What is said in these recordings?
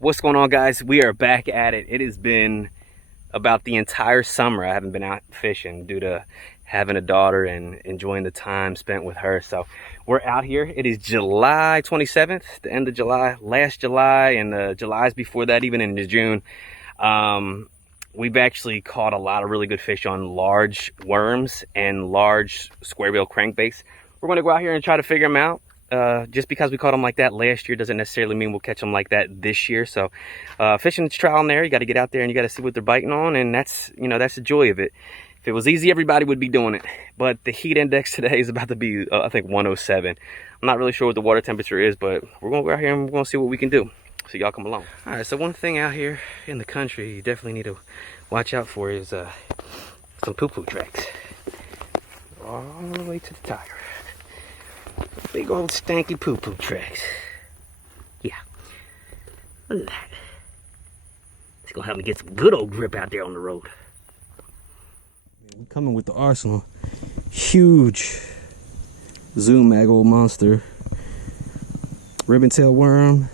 What's going on, guys? We are back at it. It has been about the entire summer I haven't been out fishing due to having a daughter and enjoying the time spent with her. So we're out here. It is July 27th, the end of July, last July, and the Julys before that, even into June. We've actually caught a lot of really good fish on large worms and large square bill crankbaits. We're going to go out here and try to figure them out. Just because we caught them like that last year doesn't necessarily mean we'll catch them like that this year. So fishing's trial and error. You got to get out there and you got to see what they're biting on, and that's the joy of it. If it was easy, everybody would be doing it, but the heat index today is about to be I think 107. I'm not really sure what the water temperature is, but we're gonna go out here and we're gonna see what we can do. So y'all come along. All right, so one thing out here in the country you definitely need to watch out for is some poo-poo tracks all the way to the tire. Big old stanky poo-poo tracks. Yeah. Look at that. It's gonna help me get some good old grip out there on the road. We're coming with the arsenal. Huge zoom mag old monster. Ribbon tail worm.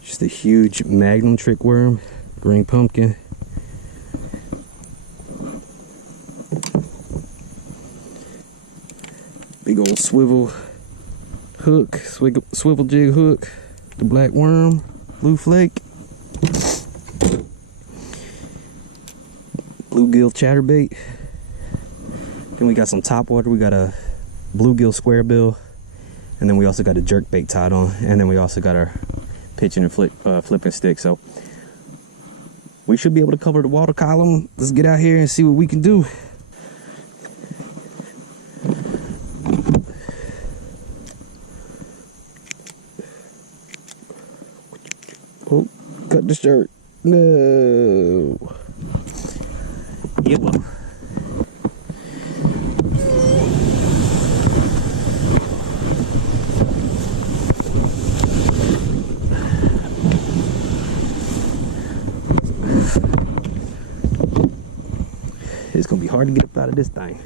Just a huge magnum trick worm. Green pumpkin. Big old swivel hook, swivel jig hook, the black worm, blue flake, bluegill chatterbait. Then we got some topwater. We got a bluegill square bill, and then we also got a jerkbait tied on, and then we also got our pitching and flipping stick. So we should be able to cover the water column. Let's get out here and see what we can do. Oh, cut the shirt. No. Yeah, well. It's gonna be hard to get up out of this thing.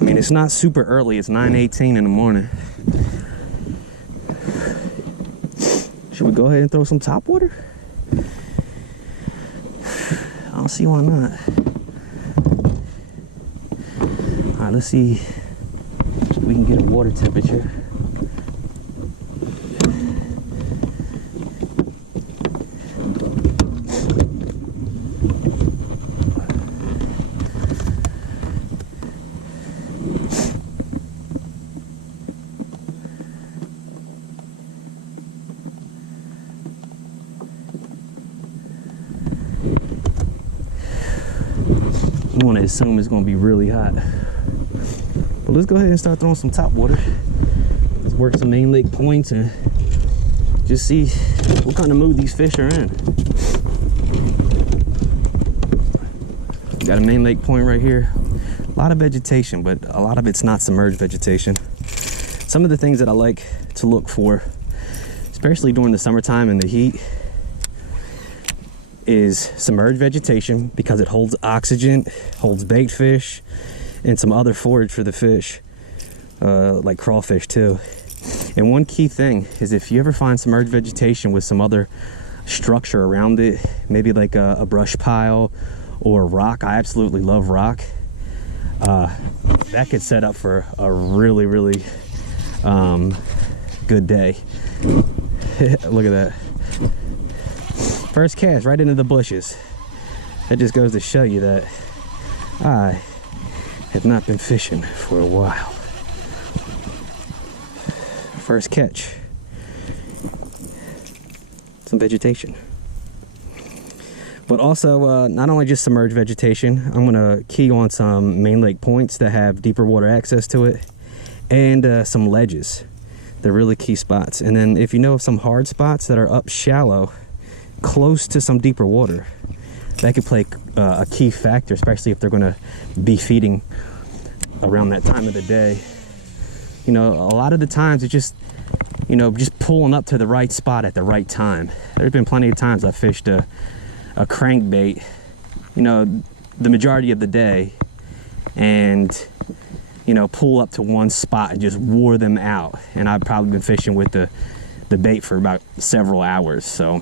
I mean, it's not super early. It's 9:18 in the morning. Should we go ahead and throw some topwater? I don't see why not. All right, let's see if we can get a water temperature. You want to assume it's going to be really hot, but let's go ahead and start throwing some top water. Let's work some main lake points and just see what kind of mood these fish are in. Got a main lake point right here. A lot of vegetation, but a lot of it's not submerged vegetation. Some of the things that I like to look for, especially during the summertime and the heat, is submerged vegetation, because it holds oxygen, holds bait fish, and some other forage for the fish, like crawfish too. And one key thing is, if you ever find submerged vegetation with some other structure around it, maybe like a brush pile or rock. I absolutely love rock. That could set up for a really good day. Look at that. First cast right into the bushes. That just goes to show you that I have not been fishing for a while. First catch. Some vegetation. But also, not only just submerged vegetation, I'm gonna key on some main lake points that have deeper water access to it, and some ledges. They're really key spots. And then if you know of some hard spots that are up shallow, close to some deeper water, that could play a key factor, especially if they're going to be feeding around that time of the day. You know, a lot of the times it's just, you know, just pulling up to the right spot at the right time. There's been plenty of times I fished a crankbait, you know, the majority of the day and, you know, pull up to one spot and just wore them out. And I've probably been fishing with the bait for about several hours. So,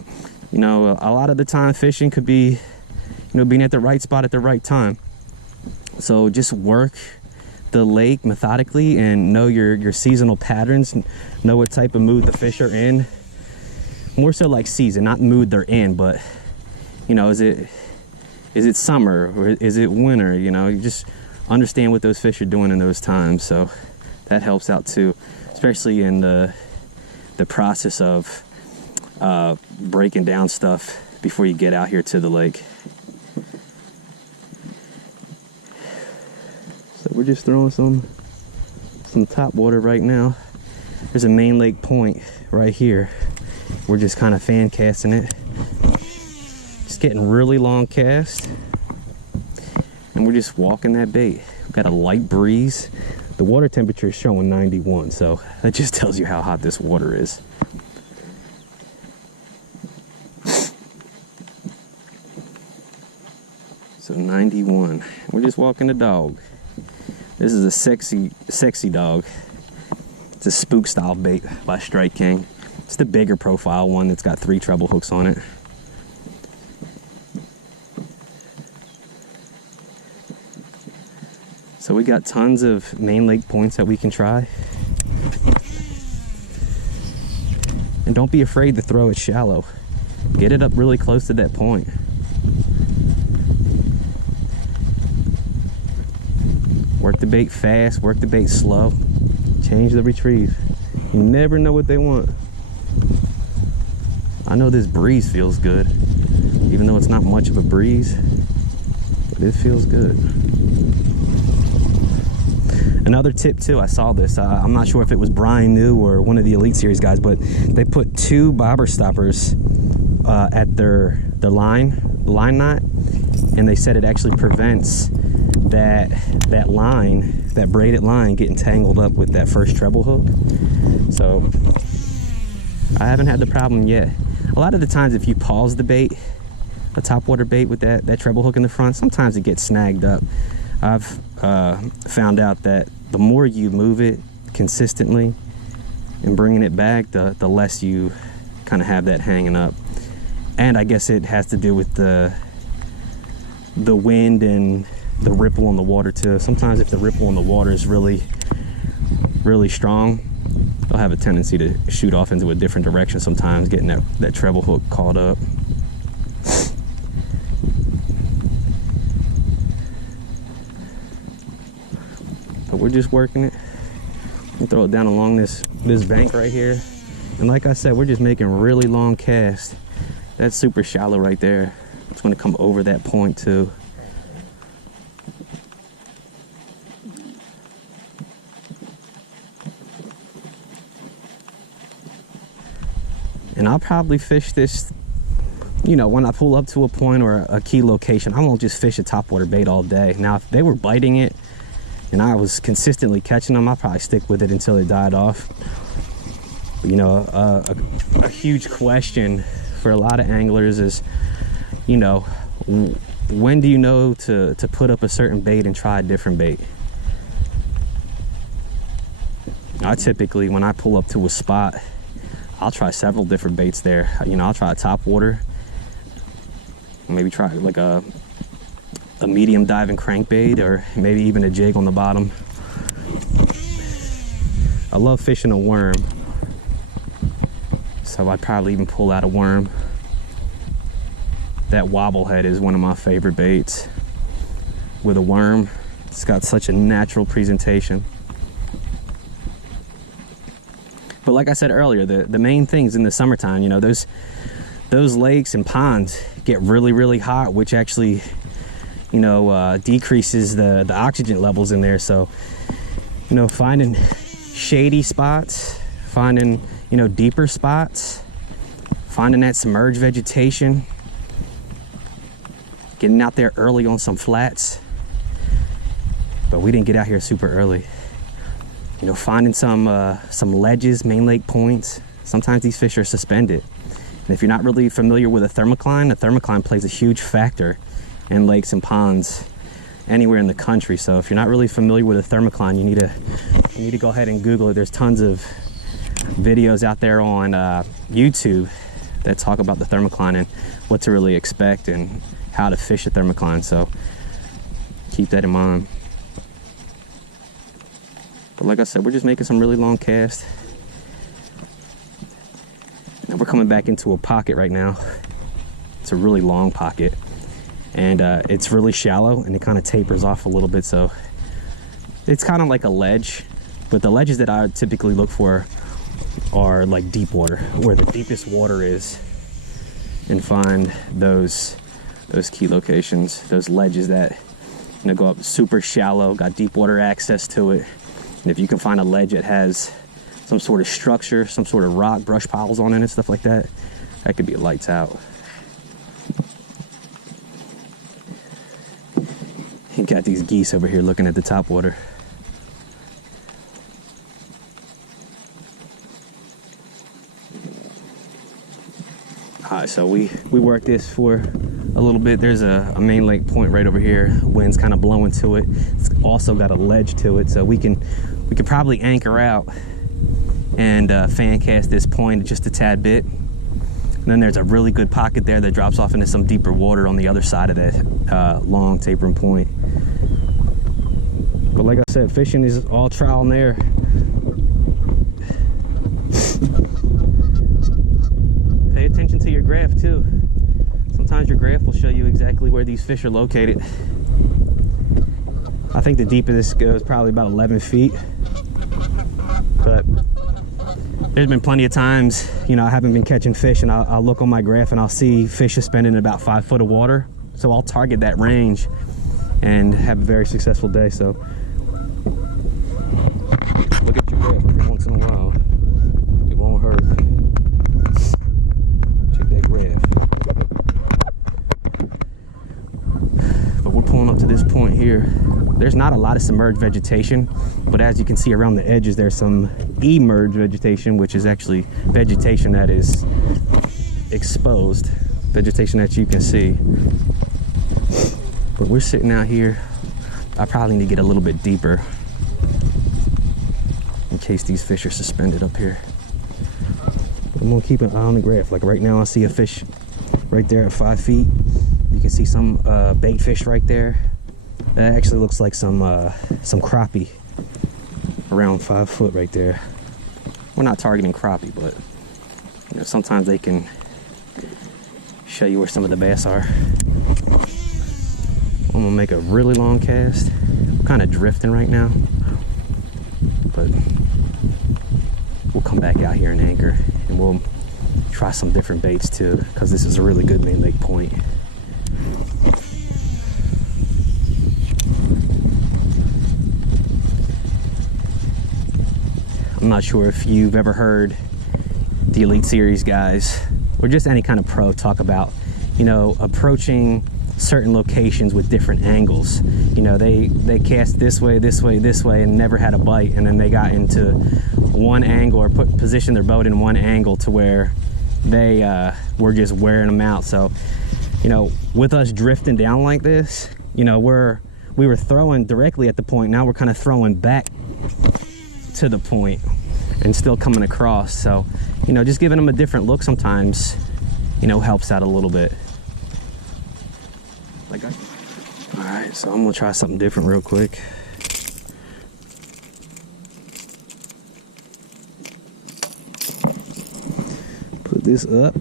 you know, a lot of the time fishing could be, you know, being at the right spot at the right time. So just work the lake methodically and know your seasonal patterns, know what type of mood the fish are in. More so like season, not mood they're in, but, you know, is it summer or is it winter? You know, you just understand what those fish are doing in those times. So that helps out too, especially in the process of breaking down stuff before you get out here to the lake. So we're just throwing some top water right now. There's a main lake point right here. We're just kind of fan casting it. Just getting really long cast. And we're just walking that bait. We've got a light breeze. The water temperature is showing 91, so that just tells you how hot this water is. So 91. We're just walking the dog. This is a sexy dog. It's a spook style bait by Strike King. It's the bigger profile one that's got 3 treble hooks on it. So we got tons of main lake points that we can try. And don't be afraid to throw it shallow. Get it up really close to that point. Work the bait fast, work the bait slow. Change the retrieve. You never know what they want. I know this breeze feels good, even though it's not much of a breeze, but it feels good. Another tip too, I saw this, I'm not sure if it was Brian New or one of the Elite Series guys, but they put 2 bobber stoppers at their line knot, and they said it actually prevents that line, that braided line, getting tangled up with that first treble hook. So I haven't had the problem yet. A lot of the times if you pause the bait, a topwater bait with that treble hook in the front, sometimes it gets snagged up. I've found out that the more you move it consistently and bringing it back, the less you kind of have that hanging up. And I guess it has to do with the wind and the ripple on the water too. Sometimes if the ripple on the water is really strong, they'll have a tendency to shoot off into a different direction sometimes, getting that treble hook caught up. But we're just working it. We'll throw it down along this bank right here. And like I said, we're just making really long casts. That's super shallow right there. It's going to come over that point too. And I'll probably fish this, you know, when I pull up to a point or a key location. I won't just fish a topwater bait all day. Now, if they were biting it and I was consistently catching them, I'll probably stick with it until it died off. But, you know, a huge question for a lot of anglers is, you know, when do you know to put up a certain bait and try a different bait? I typically, when I pull up to a spot, I'll try several different baits there. You know, I'll try a topwater, maybe try like a medium diving crankbait, or maybe even a jig on the bottom. I love fishing a worm, so I'd probably even pull out a worm. That wobblehead is one of my favorite baits. With a worm, it's got such a natural presentation. But like I said earlier, the main things in the summertime, you know, those lakes and ponds get really hot, which actually, you know, decreases the oxygen levels in there. So, you know, finding shady spots, finding, you know, deeper spots, finding that submerged vegetation, getting out there early on some flats. But we didn't get out here super early. You know, finding some ledges, main lake points. Sometimes these fish are suspended. And if you're not really familiar with a thermocline plays a huge factor and lakes and ponds anywhere in the country. So if you're not really familiar with a thermocline, you need to go ahead and Google it. There's tons of videos out there on YouTube that talk about the thermocline and what to really expect and how to fish a thermocline. So keep that in mind. But like I said, we're just making some really long casts. And we're coming back into a pocket right now. It's a really long pocket, and it's really shallow, and it kind of tapers off a little bit, so it's kind of like a ledge. But the ledges that I typically look for are like deep water, where the deepest water is, and find those key locations, those ledges that, you know, go up super shallow, got deep water access to it. And if you can find a ledge that has some sort of structure, some sort of rock, brush piles on it and stuff like that, that could be lights out. You got these geese over here looking at the top water. Alright, so we worked this for a little bit. There's a main lake point right over here. Wind's kind of blowing to it. It's also got a ledge to it, so we could probably anchor out and fan cast this point just a tad bit. And then there's a really good pocket there that drops off into some deeper water on the other side of that long tapering point. But like I said, fishing is all trial and error. Pay attention to your graph too. Sometimes your graph will show you exactly where these fish are located. I think the deepest this goes probably about 11 feet. But there's been plenty of times, you know, I haven't been catching fish, and I'll look on my graph and I'll see fish suspended in about 5 foot of water. So I'll target that range and have a very successful day. So look at your graph every once in a while. It won't hurt. Check that graph. But we're pulling up to this point here. There's not a lot of submerged vegetation, but as you can see around the edges, there's some emerged vegetation, which is actually vegetation that is exposed, vegetation that you can see. But we're sitting out here. I probably need to get a little bit deeper in case these fish are suspended up here. But I'm gonna keep an eye on the graph. Like right now, I see a fish right there at 5 feet. You can see some bait fish right there. That actually looks like some crappie around 5 foot right there. We're not targeting crappie, but you know, sometimes they can show you where some of the bass are. I'm gonna make a really long cast. I'm kind of drifting right now, but we'll come back out here and anchor, and we'll try some different baits too, because this is a really good main lake point. I'm not sure if you've ever heard the Elite Series guys, or just any kind of pro, talk about, you know, approaching certain locations with different angles. You know, they cast this way, this way, this way, and never had a bite, and then they got into one angle, or positioned their boat in one angle to where they were just wearing them out. So, you know, with us drifting down like this, you know, we were throwing directly at the point. Now we're kind of throwing back to the point and still coming across. So, you know, just giving them a different look sometimes, you know, helps out a little bit. Like, all right, so I'm gonna try something different real quick. Put this up.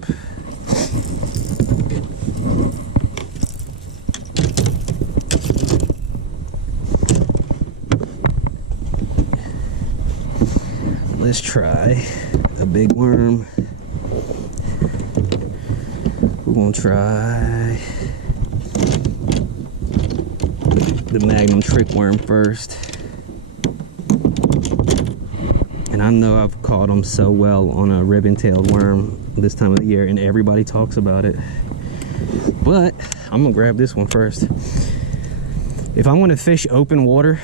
Let's try a big worm. We're gonna try the Magnum trick worm first. And I know I've caught them so well on a ribbon-tailed worm this time of the year, and everybody talks about it. But I'm gonna grab this one first. If I'm gonna fish open water,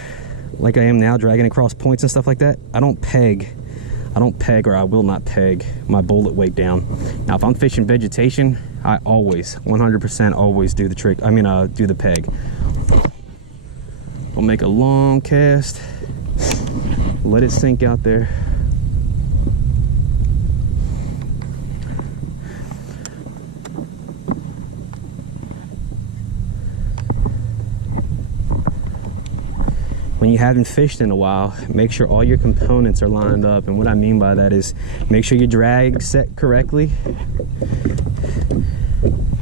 like I am now, dragging across points and stuff like that, I don't peg, or I will not peg my bullet weight down. Now, if I'm fishing vegetation, I always, 100% always do the trick. I mean, do the peg. I'll make a long cast, let it sink out there. When you haven't fished in a while, make sure all your components are lined up. And what I mean by that is make sure your drag set correctly.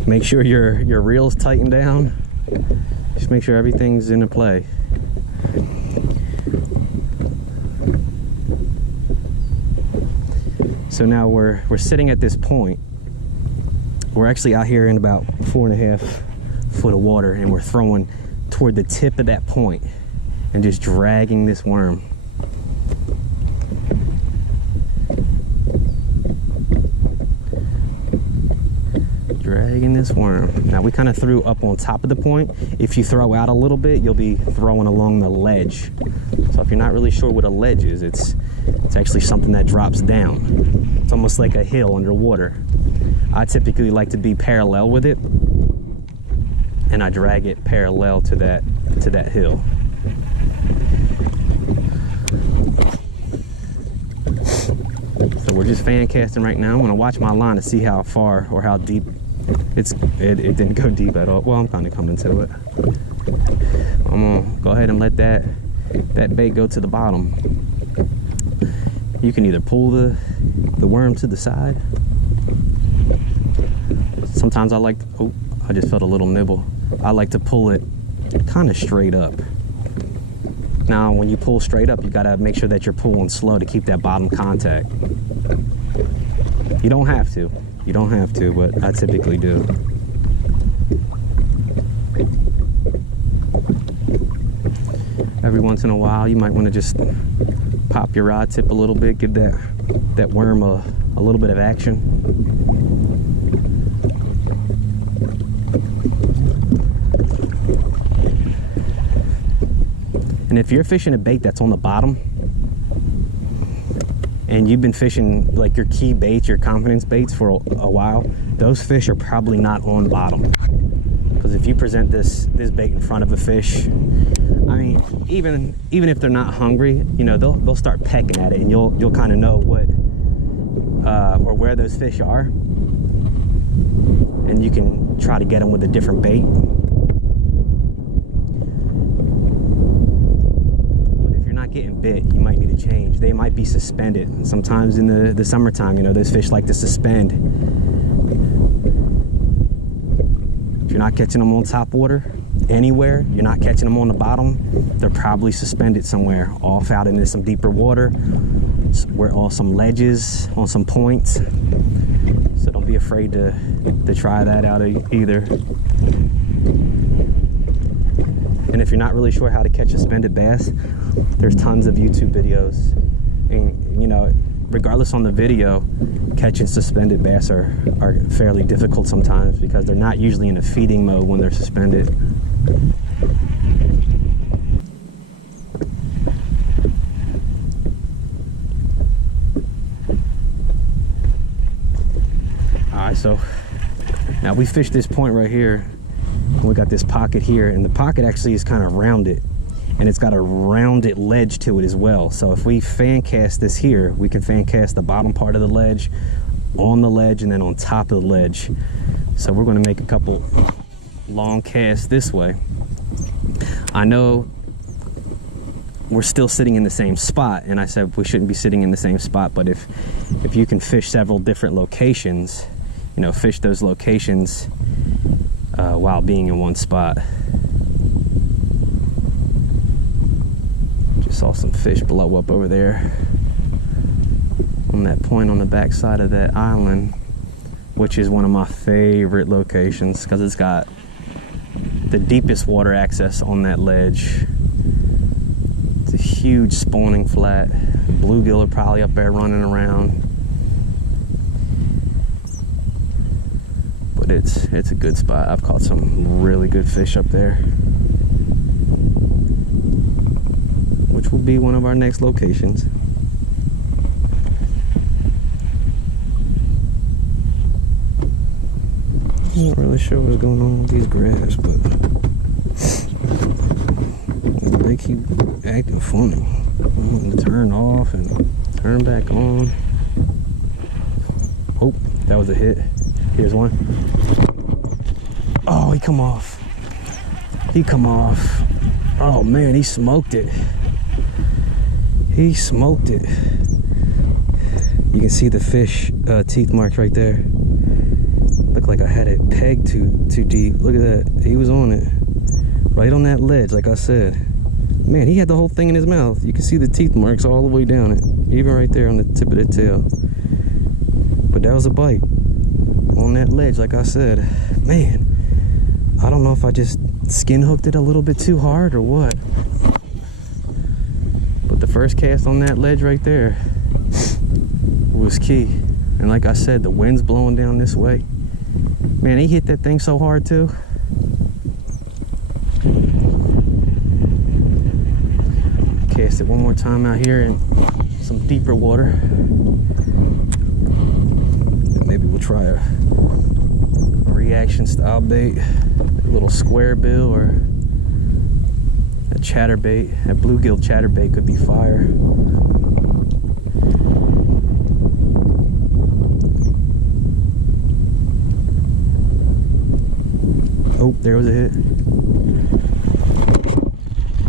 Make sure your reel's tightened down. Just make sure everything's in play. So now we're sitting at this point. We're actually out here in about 4.5 foot of water, and we're throwing toward the tip of that point and just dragging this worm. Dragging this worm. Now we kind of threw up on top of the point. If you throw out a little bit, you'll be throwing along the ledge. So if you're not really sure what a ledge is, it's actually something that drops down. It's almost like a hill underwater. I typically like to be parallel with it, and I drag it parallel to that hill. So we're just fan casting right now. I'm gonna watch my line to see how far or how deep it didn't go deep at all. Well, I'm kind of coming to it. I'm gonna go ahead and let that bait go to the bottom. You can either pull the worm to the side. Sometimes I like to, oh, I just felt a little nibble. I like to pull it kind of straight up. Now, when you pull straight up, you gotta make sure that you're pulling slow to keep that bottom contact. You don't have to. You don't have to, but I typically do. Every once in a while, you might want to just pop your rod tip a little bit, give that worm a little bit of action. And if you're fishing a bait that's on the bottom, and you've been fishing like your key baits, your confidence baits for a while, those fish are probably not on bottom. Because if you present this bait in front of a fish, I mean, even if they're not hungry, you know, they'll start pecking at it, and you'll kind of know what or where those fish are, and you can try to get them with a different bait. Getting bit, you might need to change. They might be suspended. Sometimes in the summertime, you know, those fish like to suspend. If you're not catching them on top water anywhere, you're not catching them on the bottom, they're probably suspended somewhere, off out into some deeper water, where on some ledges, on some points. So don't be afraid to try that out either. And if you're not really sure how to catch a suspended bass, there's tons of YouTube videos. And, you know, regardless on the video, catching suspended bass are fairly difficult sometimes because they're not usually in a feeding mode when they're suspended. All right, so now we fished this point right here. We got this pocket here, and the pocket actually is kind of rounded, and it's got a rounded ledge to it as well. So if we fan cast this here, we can fan cast the bottom part of the ledge, on the ledge, and then on top of the ledge. So we're going to make a couple long casts this way. I know we're still sitting in the same spot, and I said we shouldn't be sitting in the same spot, but if you can fish several different locations, you know, fish those locations while being in one spot. Just saw some fish blow up over there on that point on the back side of that island, which is one of my favorite locations because it's got the deepest water access on that ledge. It's a huge spawning flat. Bluegill are probably up there running around. But it's a good spot. I've caught some really good fish up there, which will be one of our next locations. I'm not really sure what's going on with these grabs, but they keep acting funny. I'm wanting to turn off and turn back on. Oh, that was a hit. Here's one. Oh, he come off. He come off. Oh man, he smoked it. He smoked it. You can see the fish teeth marks right there. Looked like I had it pegged too deep. Look at that. He was on it. Right on that ledge, like I said. Man, he had the whole thing in his mouth. You can see the teeth marks all the way down it. Even right there on the tip of the tail. But that was a bite. On that ledge, like I said. Man, I don't know if I just skin hooked it a little bit too hard or what. But the first cast on that ledge right there was key. And like I said, the wind's blowing down this way. Man, he hit that thing so hard too. Cast it one more time out here in some deeper water. And maybe we'll try a reaction style bait, a little square bill or a chatterbait. That bluegill chatterbait could be fire. Oh, there was a hit.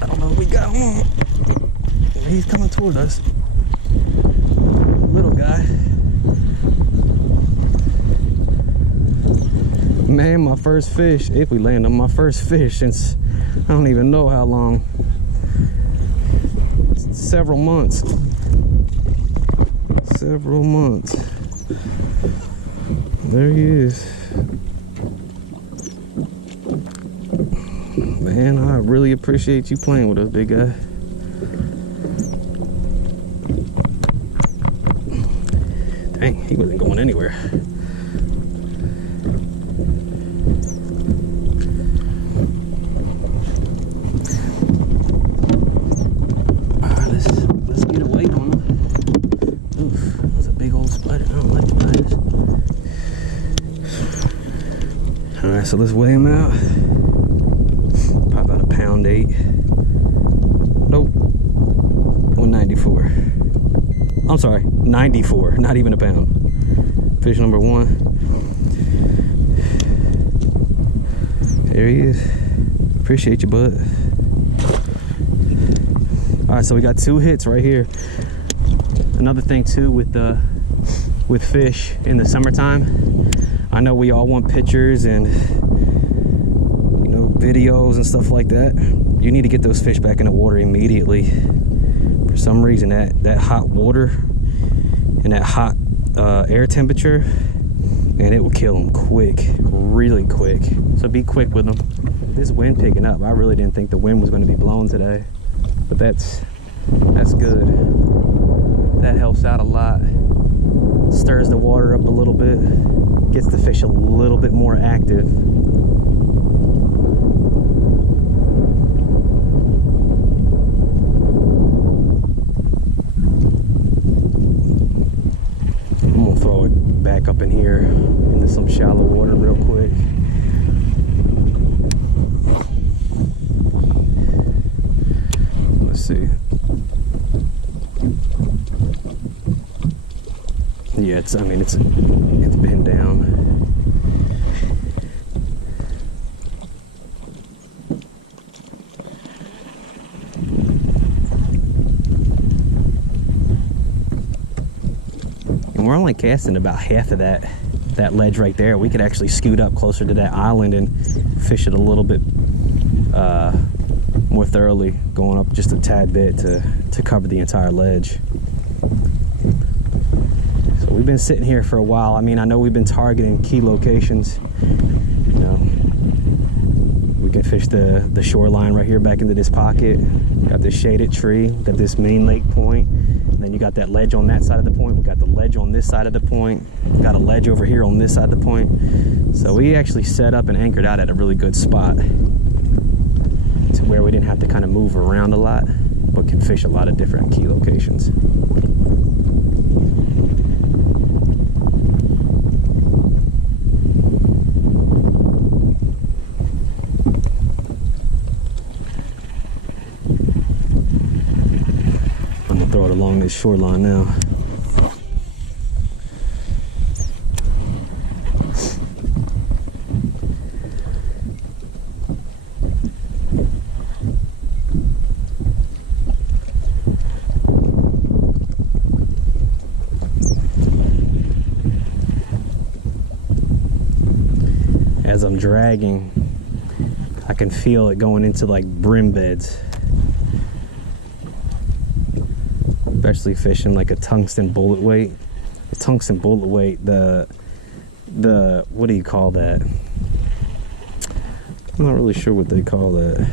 I don't know if we got one. He's coming toward us. Little guy. Man, my first fish, if we land on my first fish since I don't even know how long. Several months. Several months. There he is. Man, I really appreciate you playing with us, big guy. Dang, he wasn't going anywhere. Let's get a weight on him. Oof, that was a big old spider. I don't like spiders. All right, so let's weigh him out. Probably about £1.8. Nope. 194. I'm sorry, 94. Not even a pound. Fish number one. There he is. Appreciate you, bud. All right, so we got 2 hits right here. Another thing too with fish in the summertime, I know we all want pictures and videos and stuff like that. You need to get those fish back in the water immediately. For some reason, that hot water and that hot air temperature, and it will kill them quick, really quick. So be quick with them. This wind picking up. I really didn't think the wind was going to be blowing today, but that's good. That helps out a lot. Stirs the water up a little bit, gets the fish a little bit more active. I'm gonna throw it back up in here into some shallow water real quick. Let's see. Yeah, it's been down. And we're only casting about half of that ledge right there. We could actually scoot up closer to that island and fish it a little bit more thoroughly, going up just a tad bit to cover the entire ledge. So we've been sitting here for a while. I mean, I know we've been targeting key locations. You know, we can fish the shoreline right here back into this pocket. Got this shaded tree, got this main lake point. And then you got that ledge on that side of the point. We got the ledge on this side of the point. Got a ledge over here on this side of the point. So we actually set up and anchored out at a really good spot to where we didn't have to kind of move around a lot, but can fish a lot of different key locations. along this shoreline now. As I'm dragging, I can feel it going into like brim beds. Especially fishing like a tungsten bullet weight. The tungsten bullet weight, the what do you call that? I'm not really sure what they call that.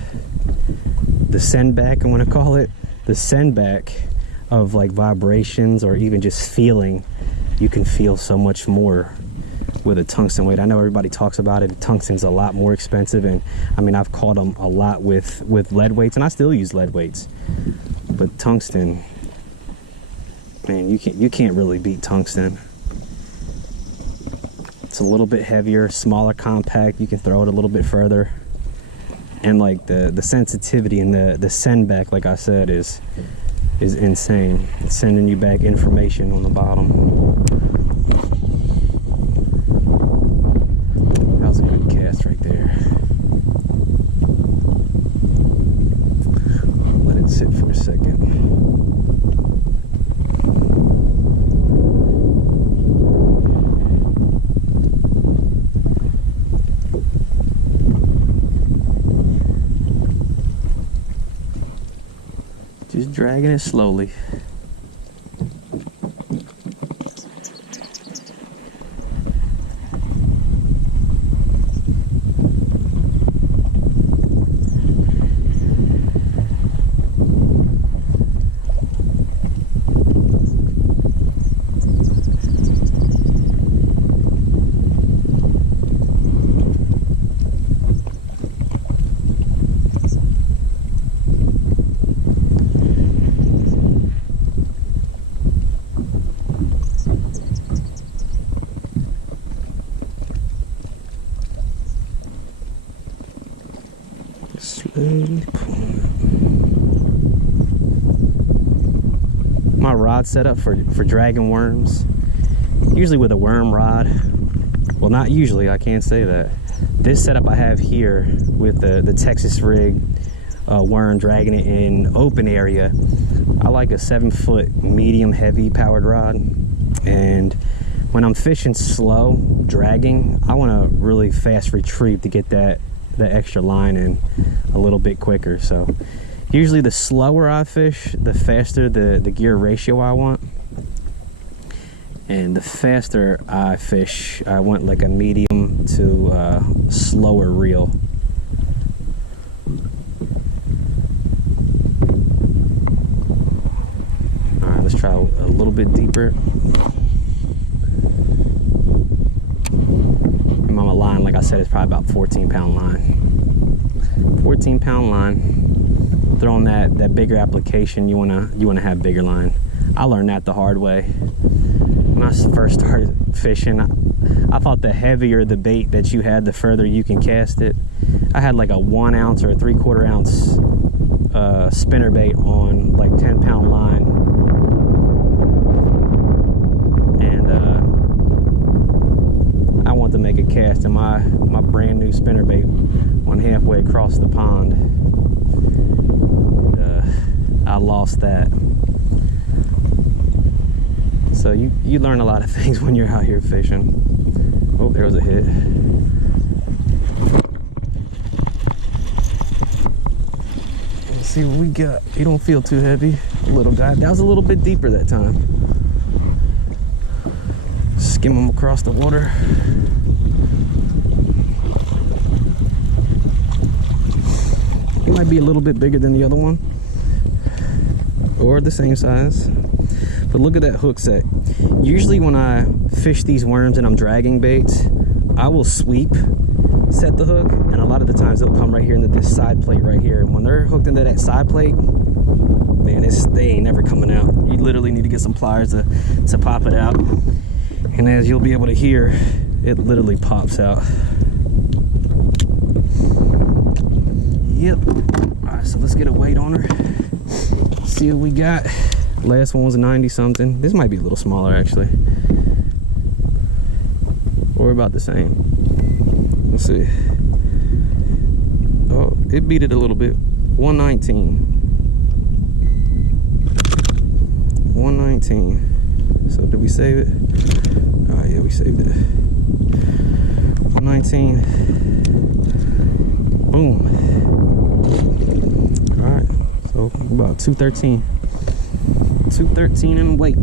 The send back, I want to call it. The send back of like vibrations or even just feeling. You can feel so much more with a tungsten weight. I know everybody talks about it. Tungsten's a lot more expensive, and I mean, I've caught them a lot with lead weights, and I still use lead weights. But tungsten, man, you can't really beat tungsten. It's a little bit heavier, smaller, compact. You can throw it a little bit further, and like the sensitivity and the send back, like I said, is insane. It's sending you back information on the bottom. That was a good cast right there. Let it sit for a second. Just dragging it slowly. Slowly pulling it. My rod setup for dragging worms, usually with a worm rod. Well, not usually, I can't say that. This setup I have here with the Texas rig worm, dragging it in open area. I like a 7-foot medium heavy powered rod, and when I'm fishing slow, dragging, I want to really fast retrieve to get that extra line in a little bit quicker. So usually the slower I fish, the faster the gear ratio I want, and the faster I fish, I want like a medium to slower reel. All right, let's try a little bit deeper. My line, like I said, is probably about 14-pound line. 14-pound line. Throwing that bigger application, you wanna have bigger line. I learned that the hard way. When I first started fishing, I thought the heavier the bait that you had, the further you can cast it. I had like a 1 ounce or a 3/4 ounce spinner bait on like 10-pound line. I want to make a cast, and my brand new spinnerbait went halfway across the pond. I lost that. So you learn a lot of things when you're out here fishing. Oh, there was a hit. Let's see what we got. He don't feel too heavy, little guy. That was a little bit deeper that time. Skim him across the water. He might be a little bit bigger than the other one, or the same size. But look at that hook set. Usually when I fish these worms and I'm dragging baits, I will sweep set the hook, and a lot of the times they'll come right here into this side plate right here. And when they're hooked into that side plate, man, they ain't never coming out. You literally need to get some pliers to pop it out. And as you'll be able to hear, it literally pops out. Yep. All right, so let's get a weight on her. See what we got. Last one was 90 something. This might be a little smaller actually. Or about the same. Let's see. Oh, it beat it a little bit. 119. 119. So did we save it? Oh yeah, we saved it. 119. Boom. Alright, so about 213. 213 in weight.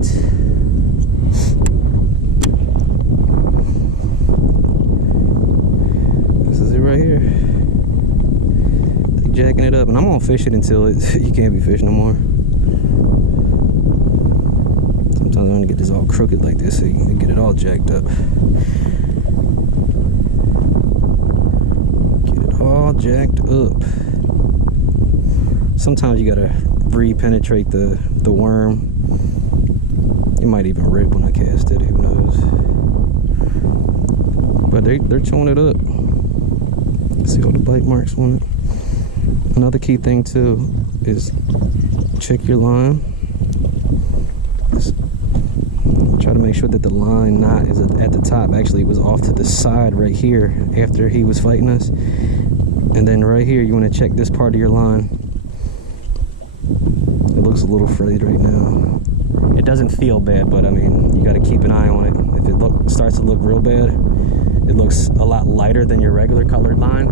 This is it right here. They jacking it up, and I'm gonna fish it until you can't be fished no more. Sometimes I want to get this all crooked like this so you can get it all jacked up. Get it all jacked up. Sometimes you gotta re-penetrate the worm. It might even rip when I cast it, who knows. But they're chewing it up. See all the bite marks on it. Another key thing too is check your line. Just try to make sure that the line knot is at the top. Actually, it was off to the side right here after he was fighting us. And then right here, you want to check this part of your line. It looks a little frayed right now. It doesn't feel bad, but I mean, you got to keep an eye on it. If it starts to look real bad, it looks a lot lighter than your regular colored line,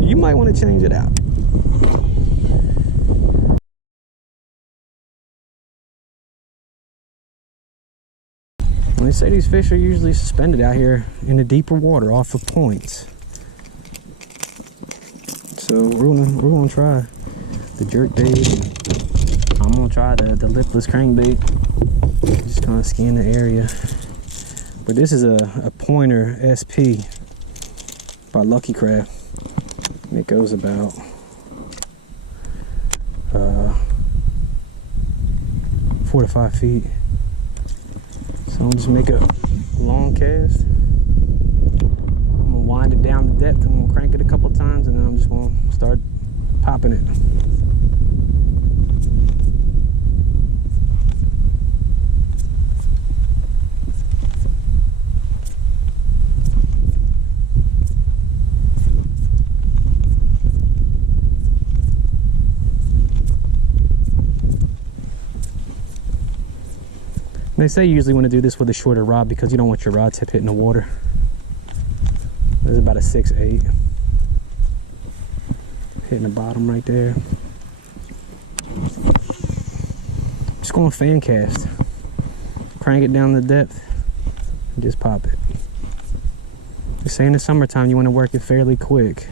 you might want to change it out. They say these fish are usually suspended out here in the deeper water off of points. So we're gonna try the jerkbait. I'm gonna try the lipless crankbait. Just kind of scan the area. But this is a pointer SP by Lucky Craft. And it goes about 4 to 5 feet. So I'm just make a long cast. I'm gonna wind it down to depth and I'm gonna crank it a couple times, and then I'm just gonna start popping it. They say you usually want to do this with a shorter rod because you don't want your rod tip hitting the water. This is about a 6/8. Hitting the bottom right there. Just going to fan cast. Crank it down to depth and just pop it. They say in the summertime you want to work it fairly quick.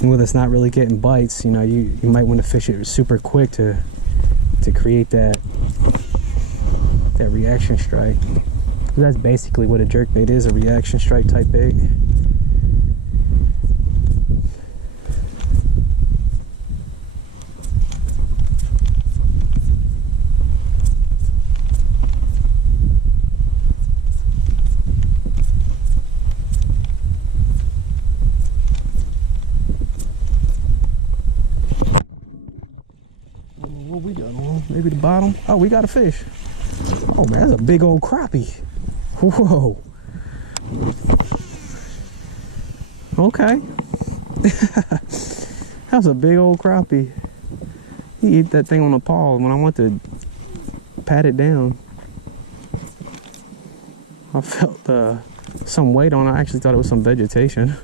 With us not really getting bites, you know, you might want to fish it super quick to create that reaction strike. That's basically what a jerkbait is, a reaction strike type bait. What we got on? Maybe the bottom. Oh, we got a fish. Oh man, that's a big old crappie. Whoa. Okay. That's a big old crappie. He ate that thing on the paw when I went to pat it down. I felt some weight on it. I actually thought it was some vegetation.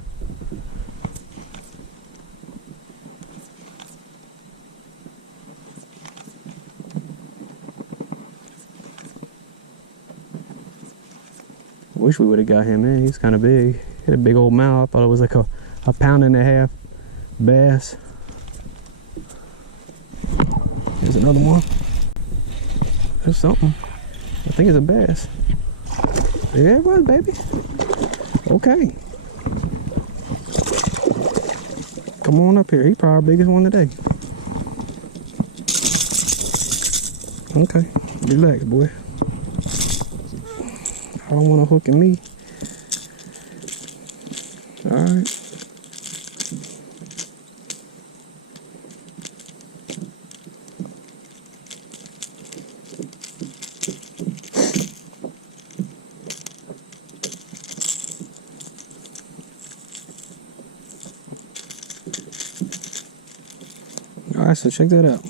Wish we would have got him in. He's kind of big. He had a big old mouth. I thought it was like a 1.5 pound bass. Here's another one. There's something. I think it's a bass. There it was, baby. Okay. Come on up here. He probably our biggest one today. Okay, relax, boy. I don't want to hook in me. All right. Alright, so check that out.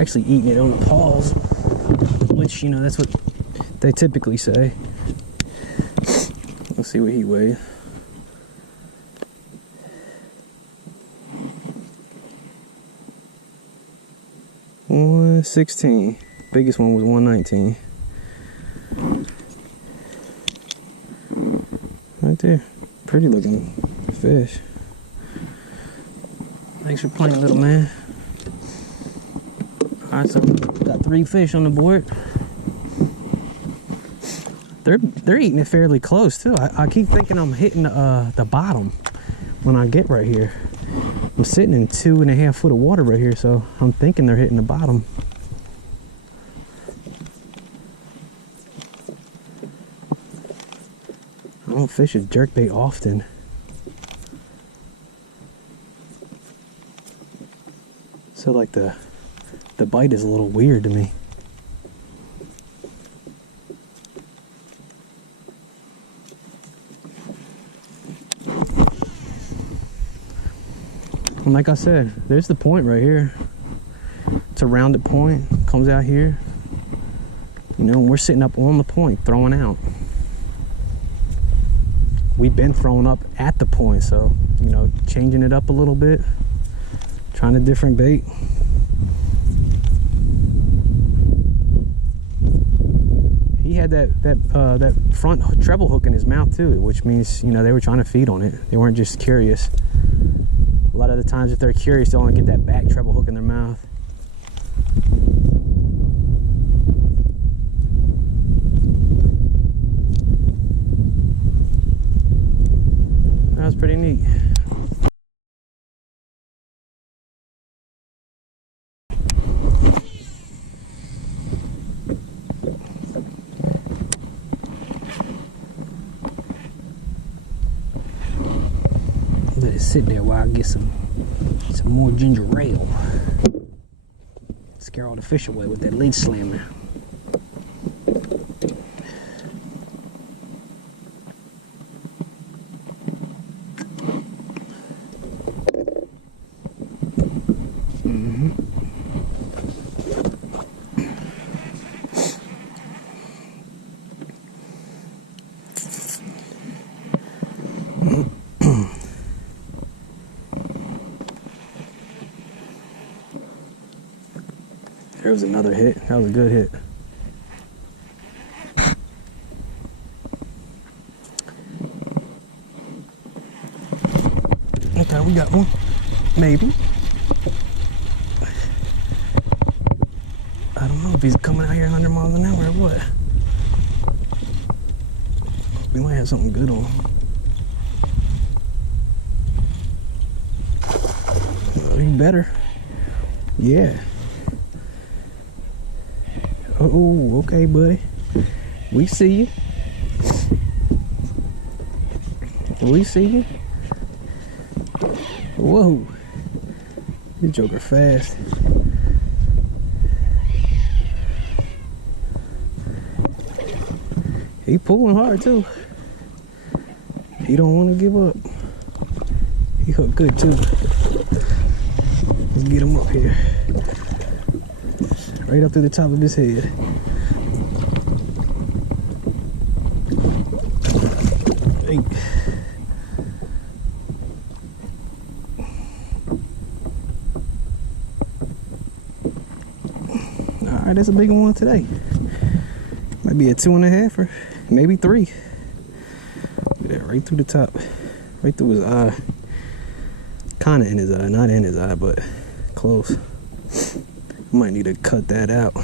Actually eating it on the paws, which, you know, that's what they typically say. Let's see what he weighs. 116. Biggest one was 119. Right there. Pretty looking fish. Thanks for playing, little man. Alright, so got 3 fish on the board. They're eating it fairly close too. I keep thinking I'm hitting the bottom when I get right here. I'm sitting in 2.5 foot of water right here, so I'm thinking they're hitting the bottom. I don't fish a jerkbait often. So like the bite is a little weird to me. And like I said, there's the point right here. It's a rounded point, comes out here. You know, we're sitting up on the point, throwing out. We've been throwing up at the point, so, you know, changing it up a little bit, trying a different bait. He had that front treble hook in his mouth too, which means, you know, they were trying to feed on it. They weren't just curious. A lot of the times, if they're curious, they'll only get that back treble hook in their mouth. That was pretty neat. Let it sit there while I get some more ginger ale. Scare all the fish away with that lid slammer. There was another hit. That was a good hit. Okay, we got one. Maybe. I don't know if he's coming out here 100 miles an hour or what. We might have something good on him. Oh, he better. Yeah. Oh, okay, buddy. We see you. We see you. Whoa. This joker fast. He pulling hard too. He don't want to give up. He hooked good too. Let's get him up here. Right up to the top of his head. Hey. Alright, that's a big one today. Might be a 2.5 or maybe 3. Look at that, right through the top. Right through his eye. Kinda in his eye, not in his eye, but close. Might need to cut that out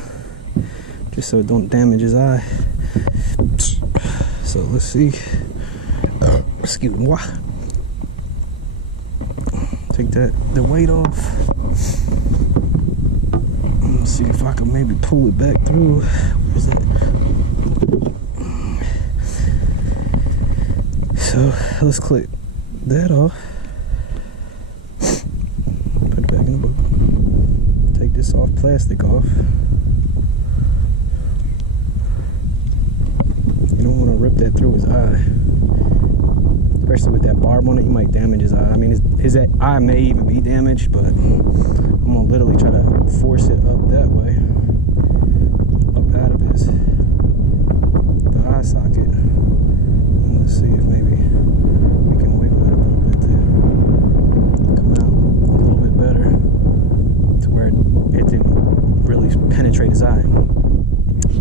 just so it don't damage his eye. So let's see. Excuse me. Take the weight off. Let's see if I can maybe pull it back through. Where's it? So let's click that off. Put it back in the boat. Take this off, plastic off. You don't want to rip that through his eye. Especially with that barb on it, you might damage his eye. I mean, his eye may even be damaged, but I'm gonna literally try to force it up that way, up out of the eye socket. And let's see if maybe we can wiggle it a little bit to come out a little bit better, to where it didn't really penetrate his eye. So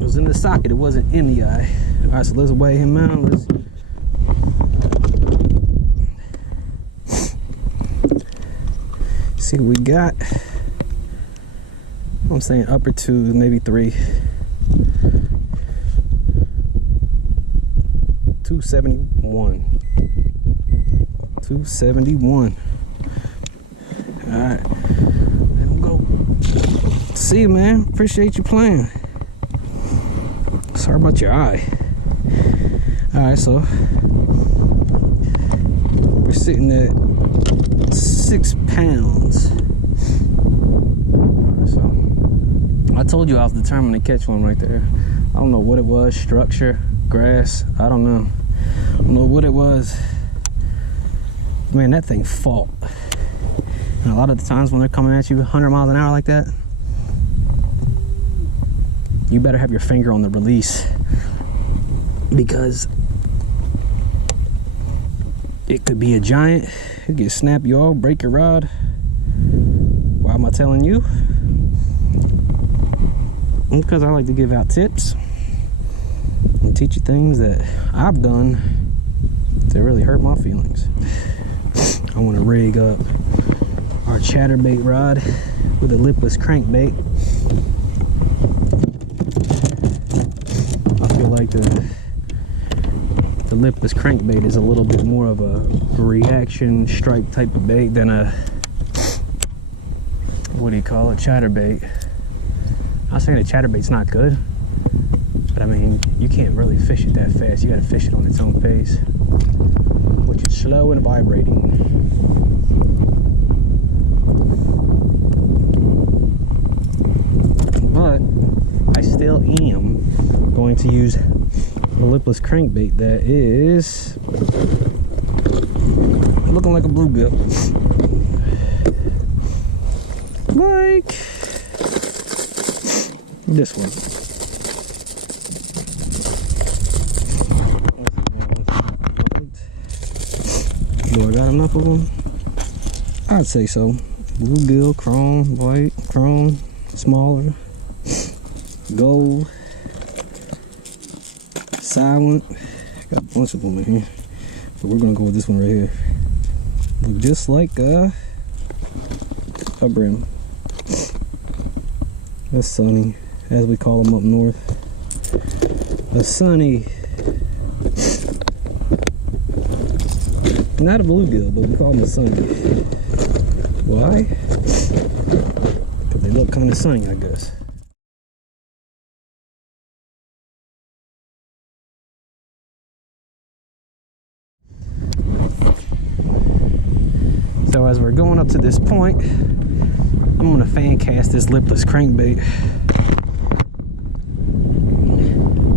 it was in the socket, it wasn't in the eye. All right, so let's weigh him out. Let's see what we got. I'm saying upper 2, maybe 3. 271. 271. All right, let him go. See you, man. Appreciate you playing. Sorry about your eye. All right, so we're sitting at 6 pounds. All right, so I told you I was determined to catch one right there. I don't know what it was, structure, grass, I don't know. I don't know what it was. Man, that thing fought. And a lot of the times when they're coming at you 100 miles an hour like that, you better have your finger on the release, because it could be a giant. It could snap you off, break your rod. Why am I telling you? Because I like to give out tips and teach you things that I've done that really hurt my feelings. I want to rig up our chatterbait rod with a lipless crankbait. I feel like the lipless crankbait is a little bit more of a reaction strike type of bait than a, what do you call it, chatterbait. I'm not saying the chatterbait's not good, but I mean, you can't really fish it that fast. You gotta fish it on its own pace, which is slow and vibrating. But I still am going to use a lipless crankbait that is looking like a bluegill, like this one. Do I got enough of them? I'd say so. Bluegill, chrome, white, chrome, smaller, gold, silent. Got a bunch of them in here, but we're gonna go with this one right here. Look just like a brim. A sunny, as we call them up north. A sunny. Not a bluegill, but we call them a sunny. Why? Because they look kind of sunny, I guess. So as we're going up to this point, I'm gonna fan cast this lipless crankbait.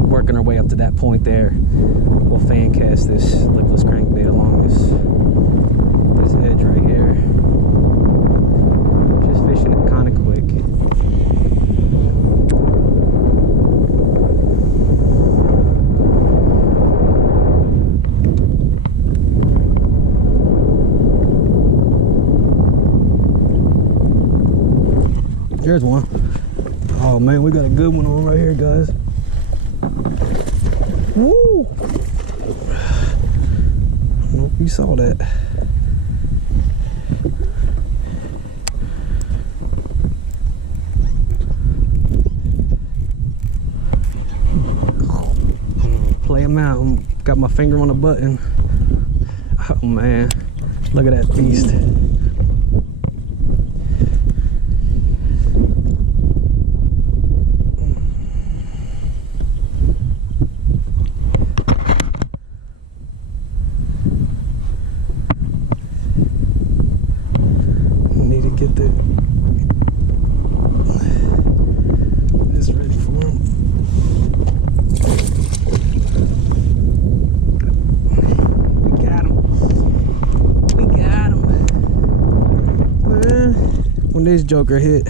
Working our way up to that point there, we'll fan cast this lipless crankbait along this edge right here. Just fishing it kind of quick. There's one. Oh man, we got a good one on right here, guys. Woo! I don't know if you saw that. Play him him out. Got my finger on the button. Oh man, look at that beast. Need to get this ready for him. When this joker hit,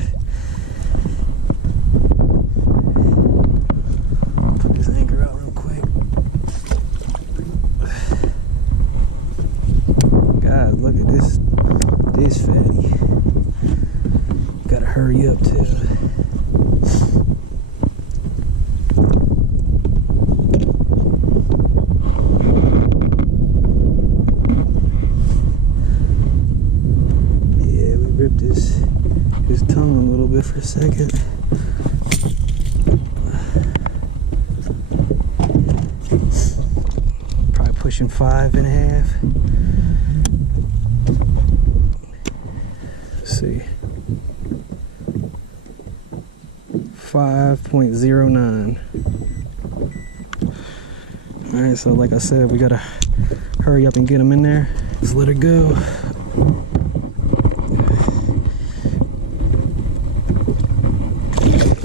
put this anchor out real quick. Guys, look at this fatty. Gotta hurry up too. Yeah, we ripped his tongue a little bit for a second. Probably pushing 5.5. Let's see. 5.09. Alright, so like I said, we gotta hurry up and get him in there. Let's let her go.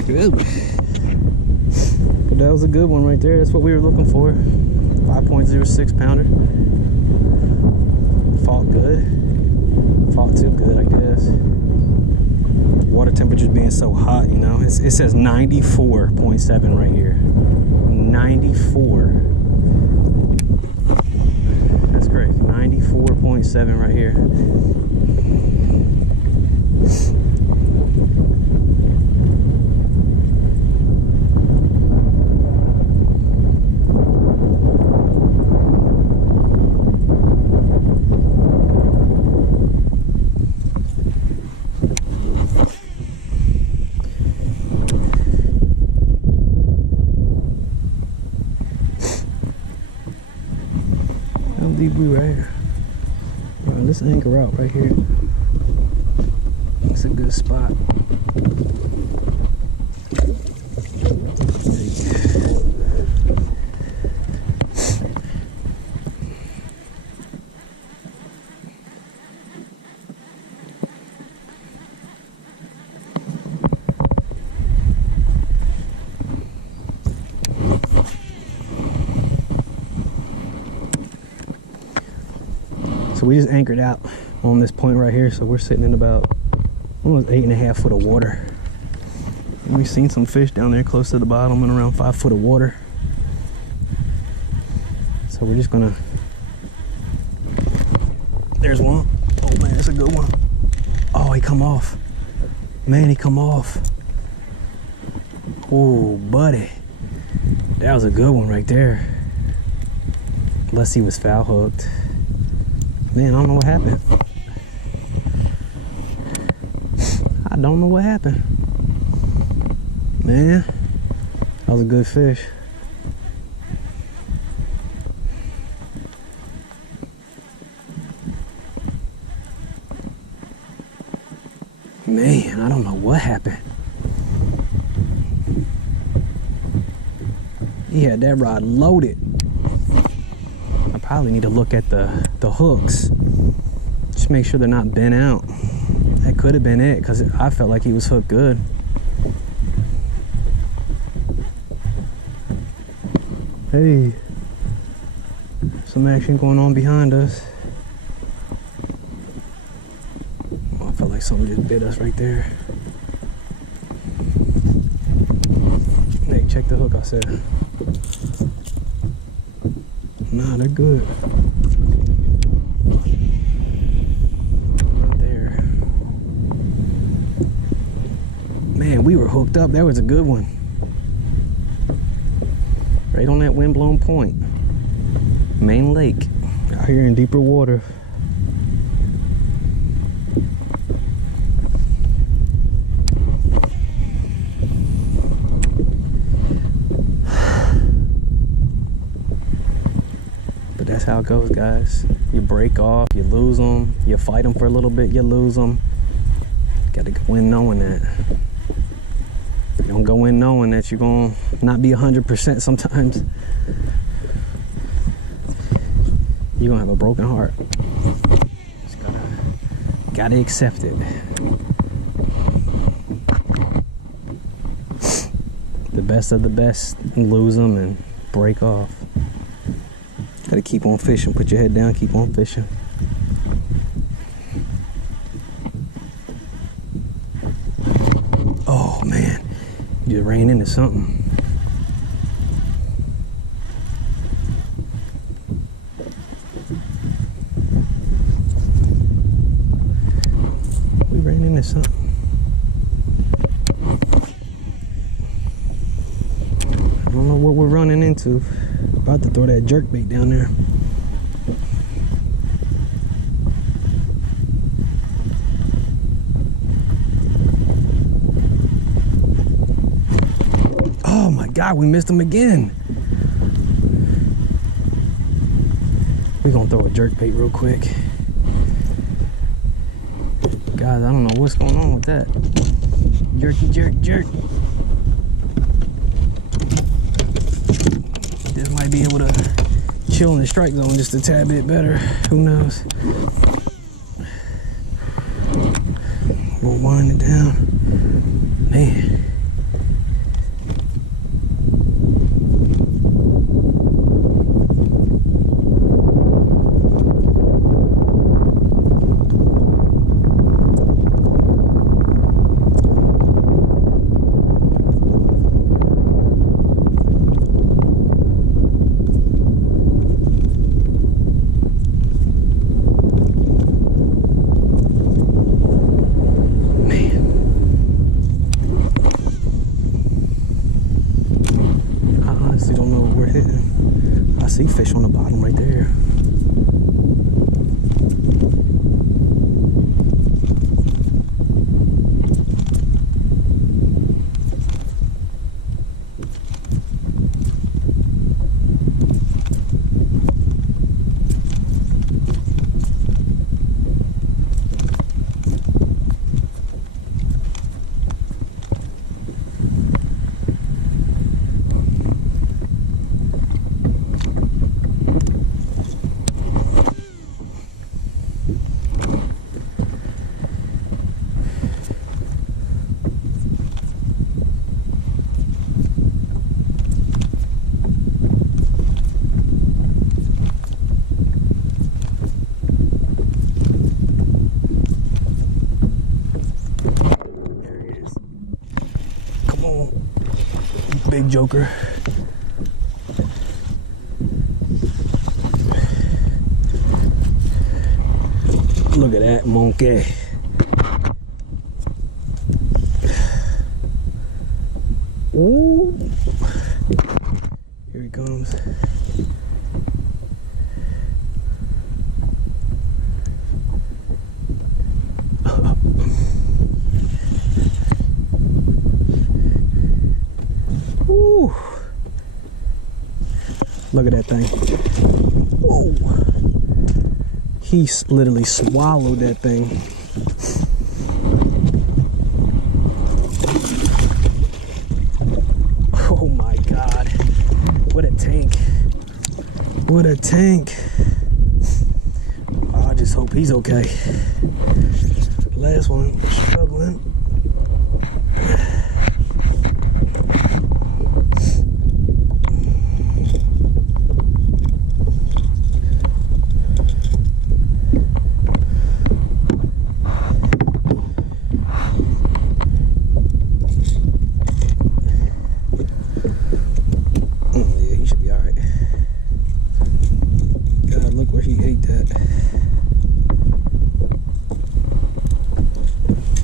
Good. But that was a good one right there. That's what we were looking for. 5.06 pounder. Fought good. Fought too good, I guess. Water temperatures being so hot, you know. It says 94.7 right here. 94. That's crazy. 94.7 right here. Deep we right here. Right, let's anchor out right here. It's a good spot. So we just anchored out on this point right here. So we're sitting in about almost 8.5 foot of water. And we've seen some fish down there close to the bottom and around 5 foot of water. So we're just gonna, there's one. Oh man, that's a good one. Oh, he come off. Man, he come off. Oh, buddy. That was a good one right there. Unless he was foul hooked. Man, I don't know what happened. I don't know what happened. Man, that was a good fish. Man, I don't know what happened. He had that rod loaded. I probably need to look at the hooks. Just make sure they're not bent out. That could have been it, because I felt like he was hooked good. Hey, some action going on behind us. Oh, I felt like something just bit us right there. Hey, check the hook, I said. Nah, they're good. Right there. Man, we were hooked up. That was a good one. Right on that windblown point. Main lake. Out here in deeper water. That's how it goes, guys. You break off, you lose them, you fight them for a little bit, you lose them. Gotta go in knowing that. You don't go in knowing that you're gonna not be 100% sometimes. You're gonna have a broken heart. Just gotta accept it. The best of the best lose them and break off. Gotta keep on fishing. Put your head down, keep on fishing. Oh man, you just ran into something. We ran into something. I don't know what we're running into. About to throw that jerkbait down there. Oh my God, we missed him again. We're gonna throw a jerkbait real quick. Guys, I don't know what's going on with that. Jerky, jerk, jerk. This might be able to chill in the strike zone just a tad bit better. Who knows? We'll wind it down. Man. See fish on the bottom right there. Big joker. Look at that monkey. Ooh. Here he comes. Ooh. Look at that thing. Whoa. He literally swallowed that thing. Oh my God. What a tank. What a tank. I just hope he's okay. Last one, struggling.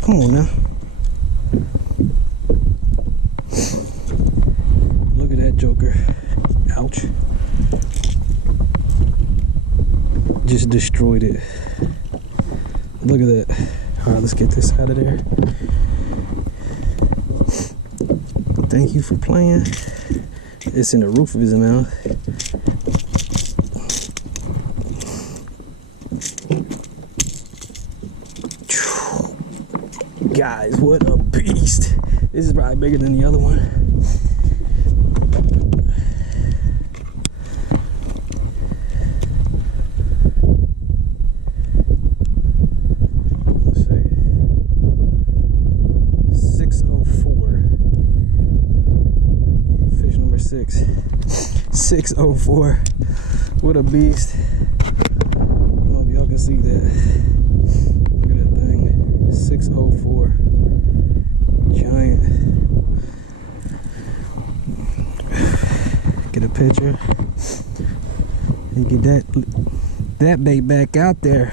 Come on now. Look at that joker. Ouch. Just destroyed it. Look at that. Alright, let's get this out of there. Thank you for playing. It's in the roof of his mouth. Guys, what a beast. This is probably bigger than the other one. Let's see. 604. Fish number 6. 604. What a beast. I don't know if y'all can see that. Look at that thing. 604. Giant. Get a picture. And get that bait back out there.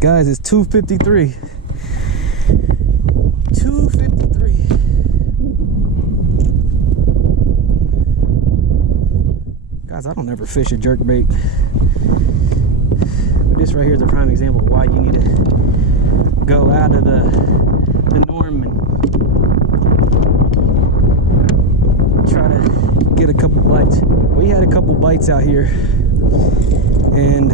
Guys, it's 2:53. 2:53. Guys, I don't ever fish a jerkbait. But this right here is a prime example of why you need to go out of the norm and try to get a couple bites. We had a couple bites out here and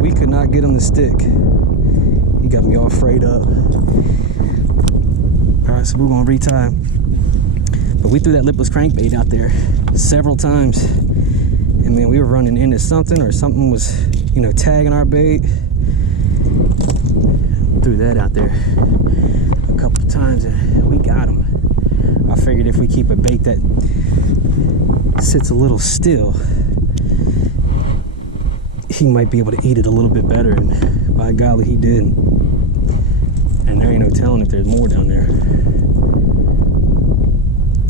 we could not get him to stick. He got me all frayed up. Alright, so we're gonna retie him. But we threw that lipless crankbait out there several times. And man, we were running into something, or something was, you know, tagging our bait. Threw that out there a couple times and we got him. I figured if we keep a bait that sits a little still, he might be able to eat it a little bit better, and by golly, he did. And there ain't no telling if there's more down there.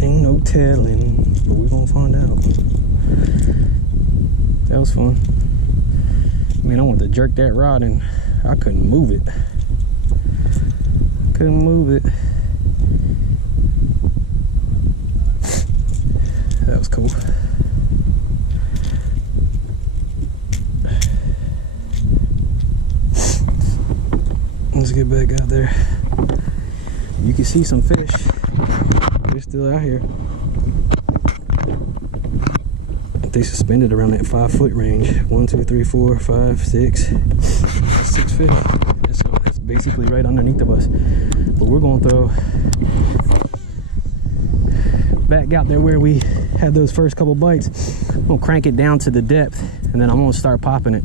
Ain't no telling, but we're gonna find out. That was fun. I mean, I wanted to jerk that rod and I couldn't move it. Couldn't move it. That was cool. Let's get back out there. You can see some fish. They're still out here. They suspended around that 5-foot range. 1, 2, 3, 4, 5, 6. That's 6 fish. That's basically right underneath of us. But we're gonna throw back out there where we had those first couple bites. I'm gonna crank it down to the depth, and then I'm gonna start popping it.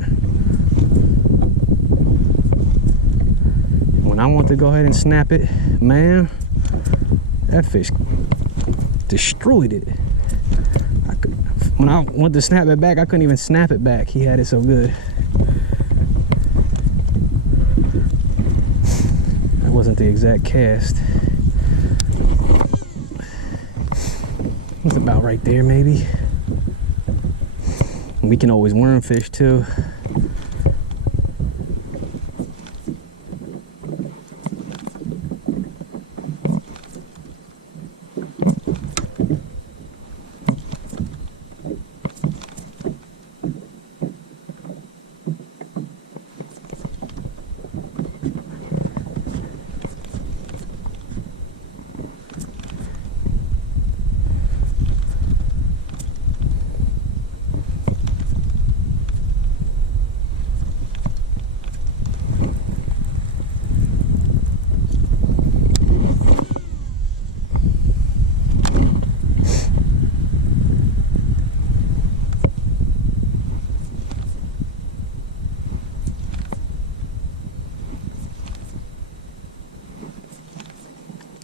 When I want to go ahead and snap it, man, that fish destroyed it. When I went to snap it back, I couldn't even snap it back. He had it so good. That wasn't the exact cast. It's about right there, maybe. We can always worm fish too.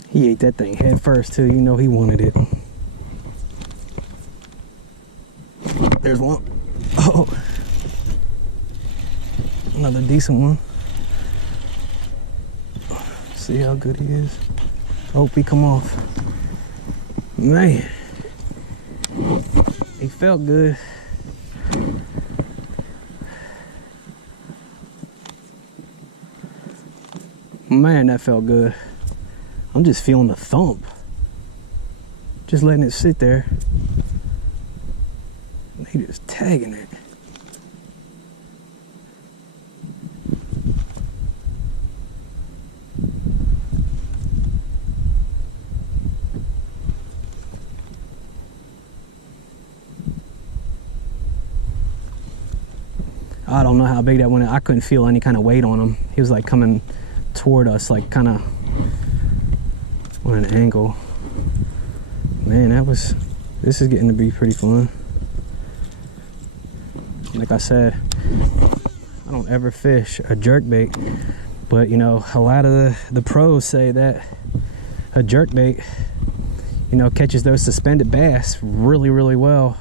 He ate that thing head first too. You know he wanted it. There's one. Oh, another decent one. See how good he is. Hope he come off. Man, he felt good. Man, that felt good. I'm just feeling the thump. Just letting it sit there. He just tagging it. I don't know how big that one is. I couldn't feel any kind of weight on him. He was like coming toward us, like kind of on an angle. Man, this is getting to be pretty fun. Like I said, I don't ever fish a jerkbait, but you know, a lot of the pros say that a jerkbait, you know, catches those suspended bass really, really well.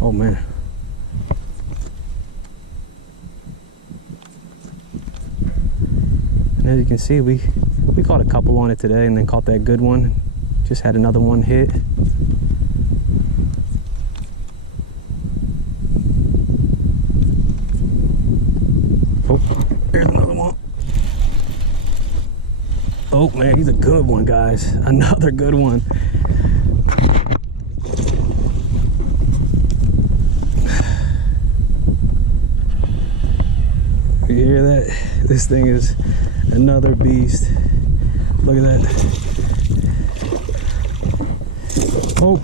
Oh man. And as you can see, we caught a couple on it today, and then caught that good one. Just had another one hit. Oh, there's another one. Oh man, he's a good one, guys. Another good one. You hear that? This thing is another beast. Look at that. Oh,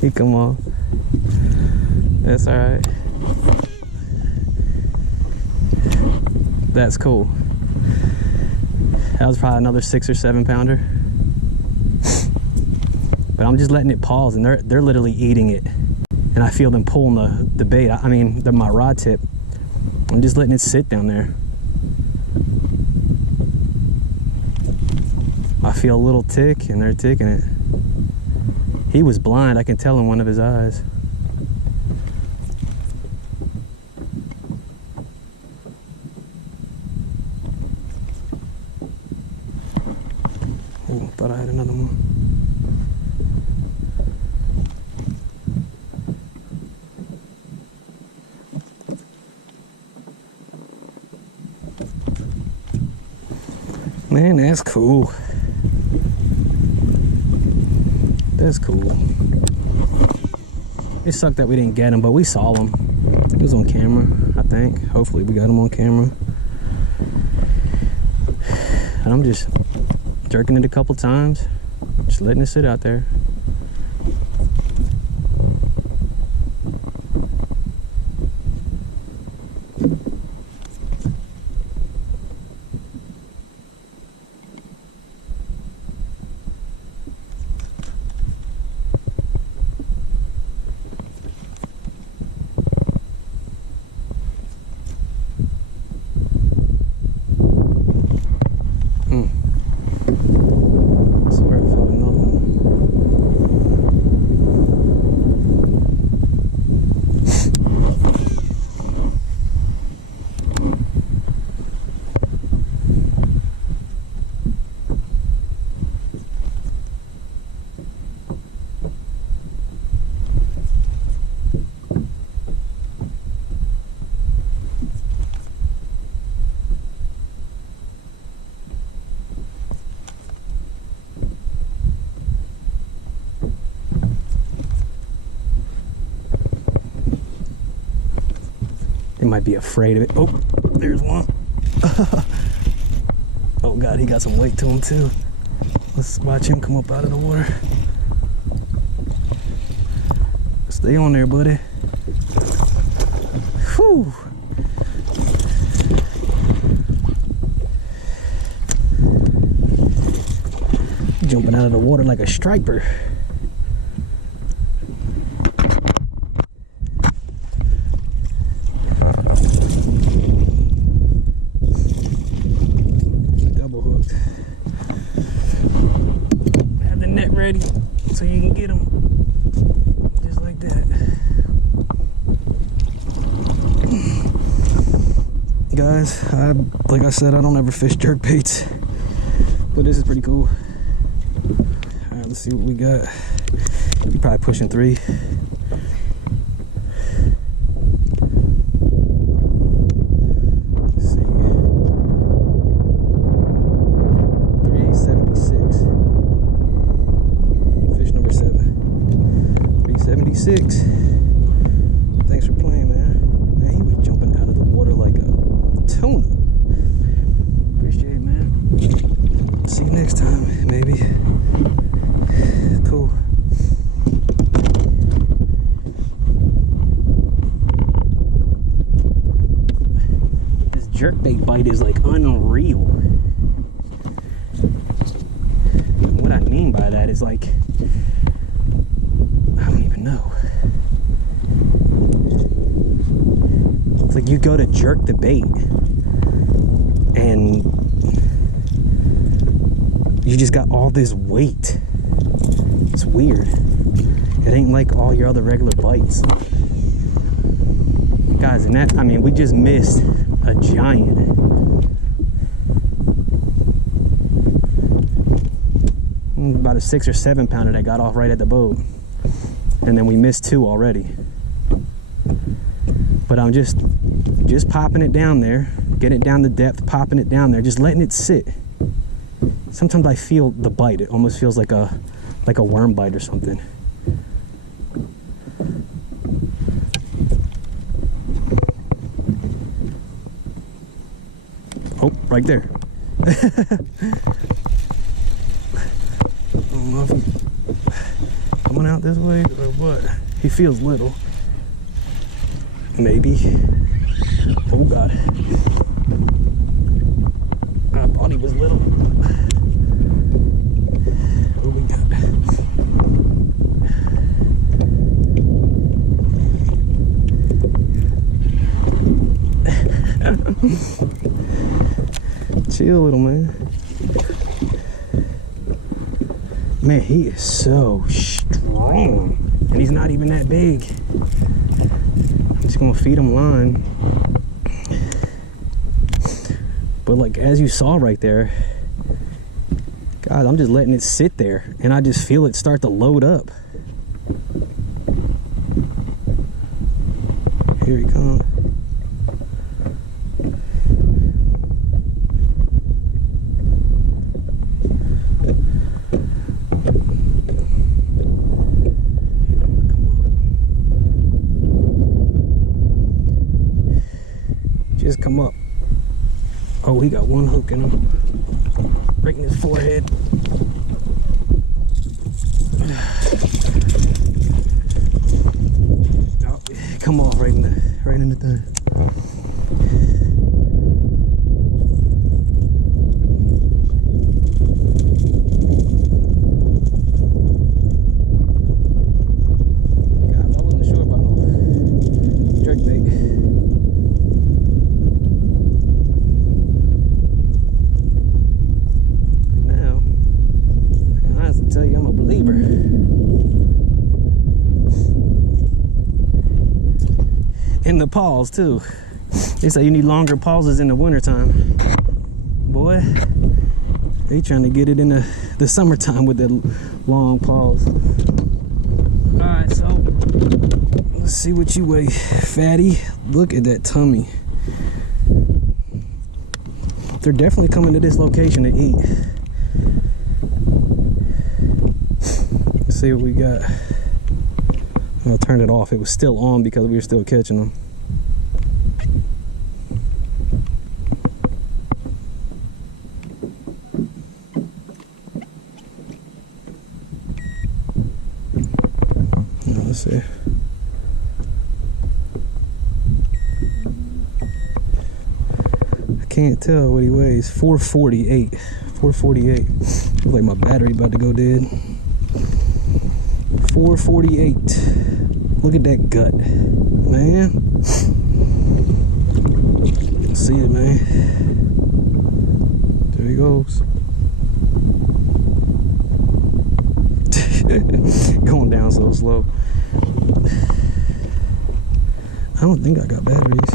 he come off. That's all right. That's cool. That was probably another 6 or 7 pounder. But I'm just letting it pause, and they're literally eating it. And I feel them pulling the bait. I mean, my rod tip. I'm just letting it sit down there. I feel a little tick, and they're ticking it. He was blind, I can tell in one of his eyes. Oh, thought I had another one. Man, that's cool. That's cool. It sucked that we didn't get him, but we saw him. He was on camera, I think. Hopefully we got him on camera. And I'm just jerking it a couple times, just letting it sit out there. They might be afraid of it. Oh, there's one. Oh God, he got some weight to him too. Let's watch him come up out of the water. Stay on there, buddy. Whew. Jumping out of the water like a striper. Double hooked. Have the net ready so you can get them. Just like that. Guys, like I said, I don't ever fish jerkbaits, but this is pretty cool. All right, let's see what we got. You're probably pushing 3. Let's see. 376. Fish number 7. 376. Thanks for playing, man. Man, he was jumping out of the water like a tuna. Appreciate it, man. See you next time, maybe. Cool. bite is like unreal. What I mean by that is like, I don't even know. It's like you go to jerk the bait and you just got all this weight. It's weird. It ain't like all your other regular bites. Guys, and that, I mean, we just missed a giant. About a 6 or 7 pounder that got off right at the boat. And then we missed 2 already. But I'm just popping it down there, getting it down the depth, popping it down there, just letting it sit. Sometimes I feel the bite. It almost feels like a worm bite or something. Oh, right there. I don't know if he's coming out this way or what. He feels little. Maybe. Oh God. I thought he was little. What we got? Chill, little man. Man, he is so strong. And he's not even that big. I'm just gonna feed him line. But like, as you saw right there, God, I'm just letting it sit there and I just feel it start to load up. Here he comes. Just come up. Oh, he got one hook in him. Breaking his forehead. Oh, come off right in the thing. God, I wasn't sure about no jerkbait. Tell you I'm a believer. In the pause too. They say you need longer pauses in the wintertime. Boy, they trying to get it in the summertime with the long pause. Alright, so let's see what you weigh, fatty. Look at that tummy. They're definitely coming to this location to eat. See what we got. I'll turn it off. It was still on because we were still catching them. Now, let's see. I can't tell what he weighs. 448. 448. Looks like my battery about to go dead. 448. Look at that gut, man. See it, man. There he goes. Going down so slow. I don't think I got batteries.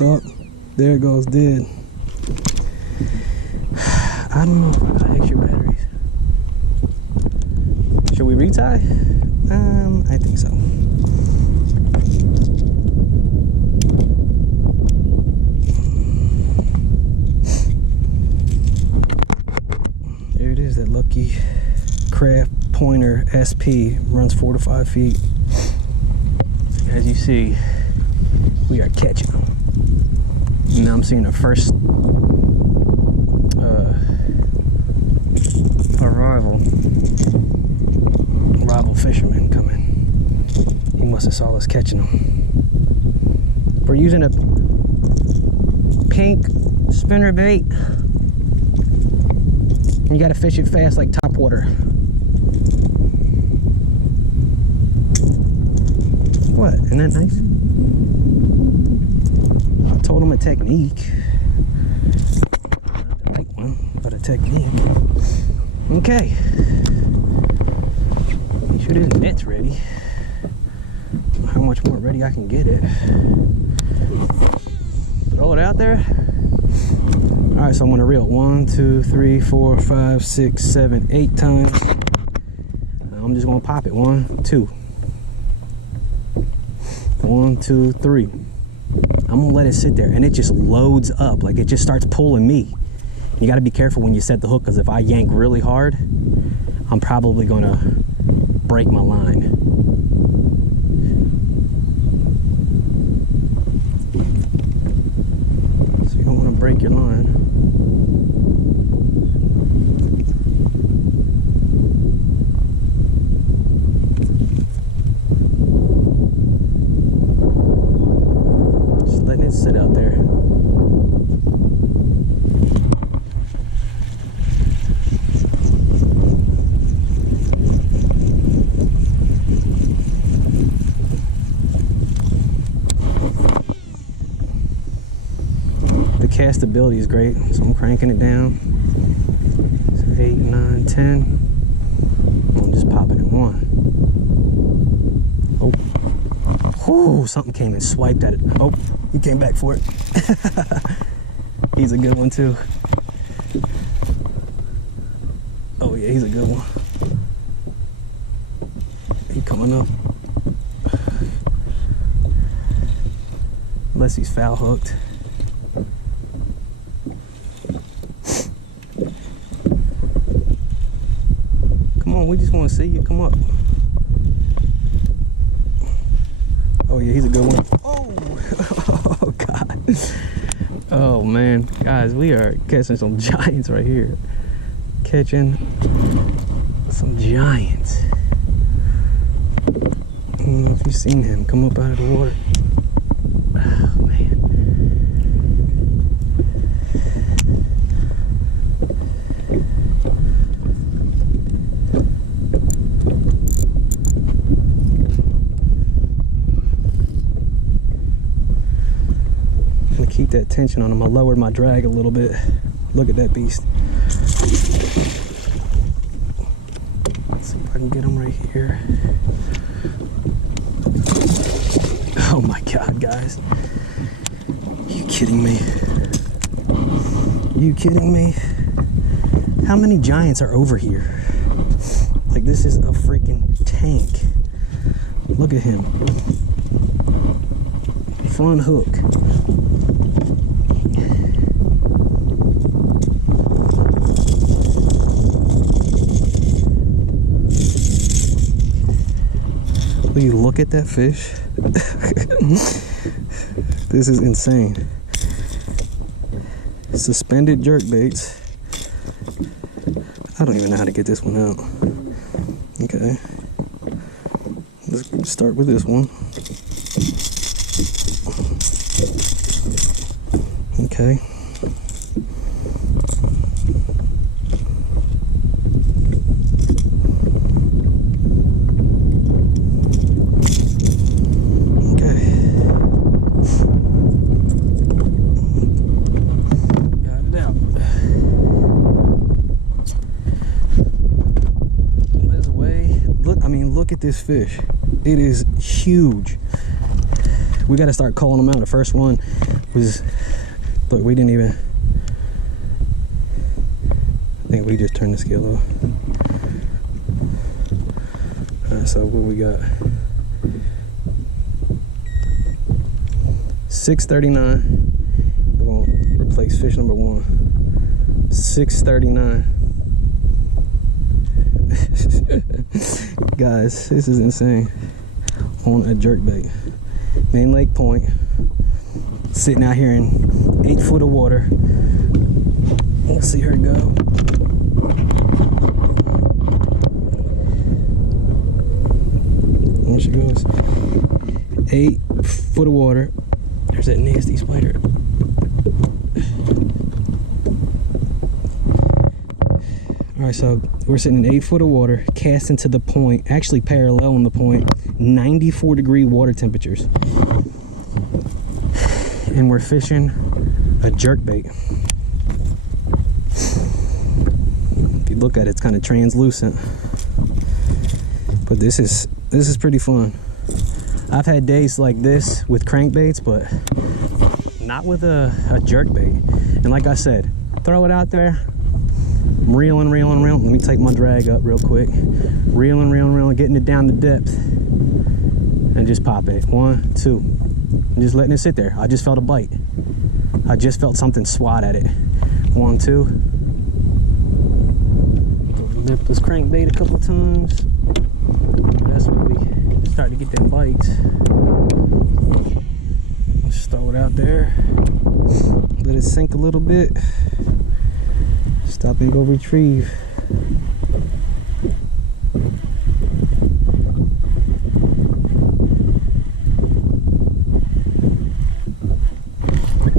Oh, there it goes, dead. I don't know if I got extra batteries. Should we retie? I think so. There it is, that lucky craft pointer SP, runs 4 to 5 feet. As you see, we are catching them. Now I'm seeing the first rival fisherman come else that saw us catching them. We're using a pink spinner bait. You gotta fish it fast like top water. What, isn't that nice? I told him a technique. Not the right one, but a technique. Okay. Make sure this net's ready. How much more ready I can get it. Throw it out there. All right, so I'm gonna reel 1, 2, 3, 4, 5, 6, 7, 8 times. I'm just gonna pop it. 1, 2. 1, 2, 3. I'm gonna let it sit there, and it just loads up. Like, it just starts pulling me. You gotta be careful when you set the hook, because if I yank really hard, I'm probably gonna break my line. So you don't wanna break your line. Sit out there. The castability is great, so I'm cranking it down. So 8, 9, 10. I'm just popping it 1. Oh. Whew, something came and swiped at it. Oh, he came back for it. He's a good one too. Oh yeah, he's a good one. He coming up. Unless he's foul hooked. Come on, we just want to see you come up. Oh yeah, he's a good one. Oh, oh God. Oh man, guys, we are catching some giants right here. Catching some giants. I don't know if you've seen him come up out of the water. Oh man. Keep that tension on him. I lowered my drag a little bit. Look at that beast. Let's see if I can get him right here. Oh my God, guys. You kidding me? You kidding me? How many giants are over here? Like, this is a freaking tank. Look at him. Front hook. Will you look at that fish? This is insane. Suspended jerkbaits. I don't even know how to get this one out. Okay. Let's start with this one. Okay. Look at this fish. It is huge. We got to start calling them out. The first one was, look, we didn't even, I think we just turned the scale off. All right, so what we got? 639. We're going to replace fish number 1. 639. Guys, this is insane. On a jerkbait, main lake point, sitting out here in 8 foot of water. Let's see her go. There she goes. 8 foot of water. There's that nasty spider. Alright, so we're sitting in 8 foot of water, cast into the point, actually parallel on the point, 94-degree water temperatures. And we're fishing a jerkbait. If you look at it, it's kind of translucent. But this is pretty fun. I've had days like this with crankbaits, but not with a jerkbait. And like I said, throw it out there. I'm reeling. Let me take my drag up real quick. Reeling, getting it down the depth. And just popping it. 1, 2. And just letting it sit there. I just felt a bite. I just felt something swat at it. 1, 2. Lipless crankbait a couple times. That's when we start to get them bites. Just throw it out there. Let it sink a little bit. Stop and go retrieve.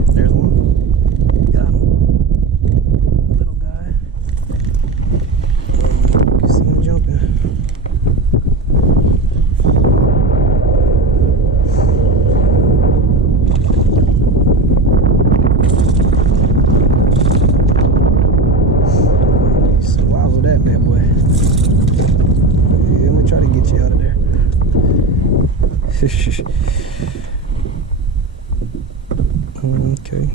There's one. Got him. Little guy. You can see him jumping. Swallow that bad boy. Yeah, I'm gonna try to get you out of there. Okay.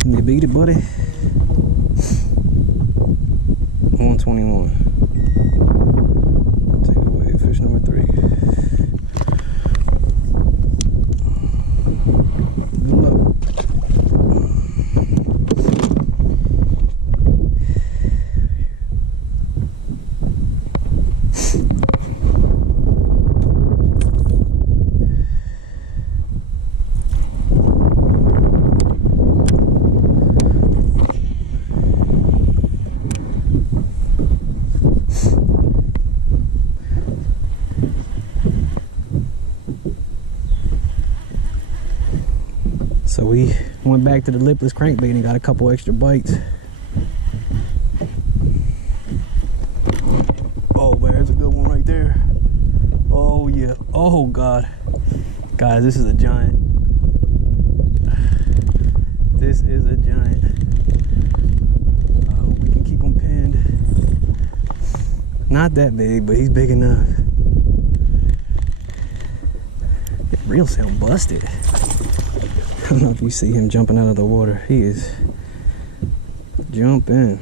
Can you beat it, buddy? 121. Take it away. Fish number 3. Good luck. So we went back to the lipless crankbait and got a couple extra bites. Oh man, there's a good one right there. Oh yeah. Oh god. Guys, this is a giant. This is a giant. I hope we can keep him pinned. Not that big, but he's big enough. It reel sound busted. I don't know if you see him jumping out of the water. He is jumping.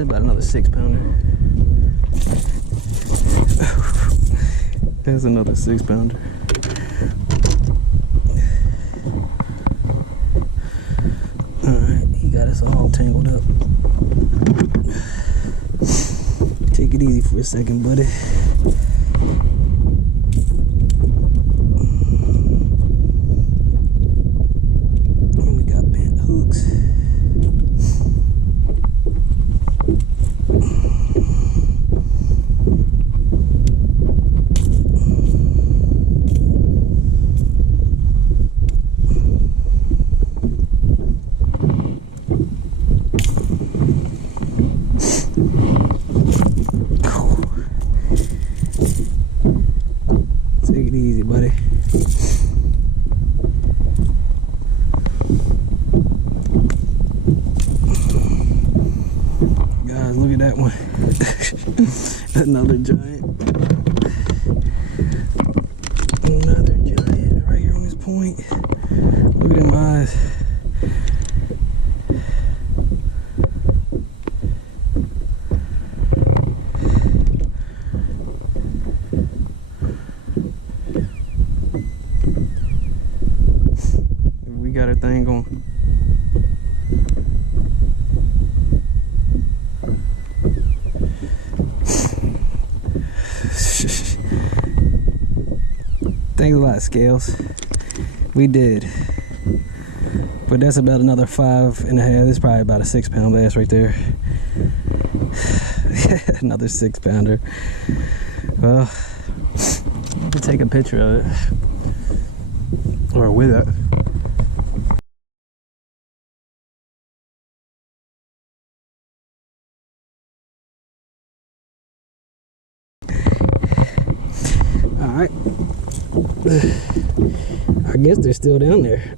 About another 6-pounder. There's another 6-pounder. Alright, he got us all tangled up. Take it easy for a second, buddy. And we got bent hooks. Take it easy, buddy. Guys, look at that one. Another giant. Another giant right here on this point. Look at them eyes. Thanks a lot, Scales. We did. But that's about another 5.5. This is probably about a 6-pound bass right there. Another 6-pounder. Well, I could take a picture of it. Or with it. Alright. I guess they're still down there.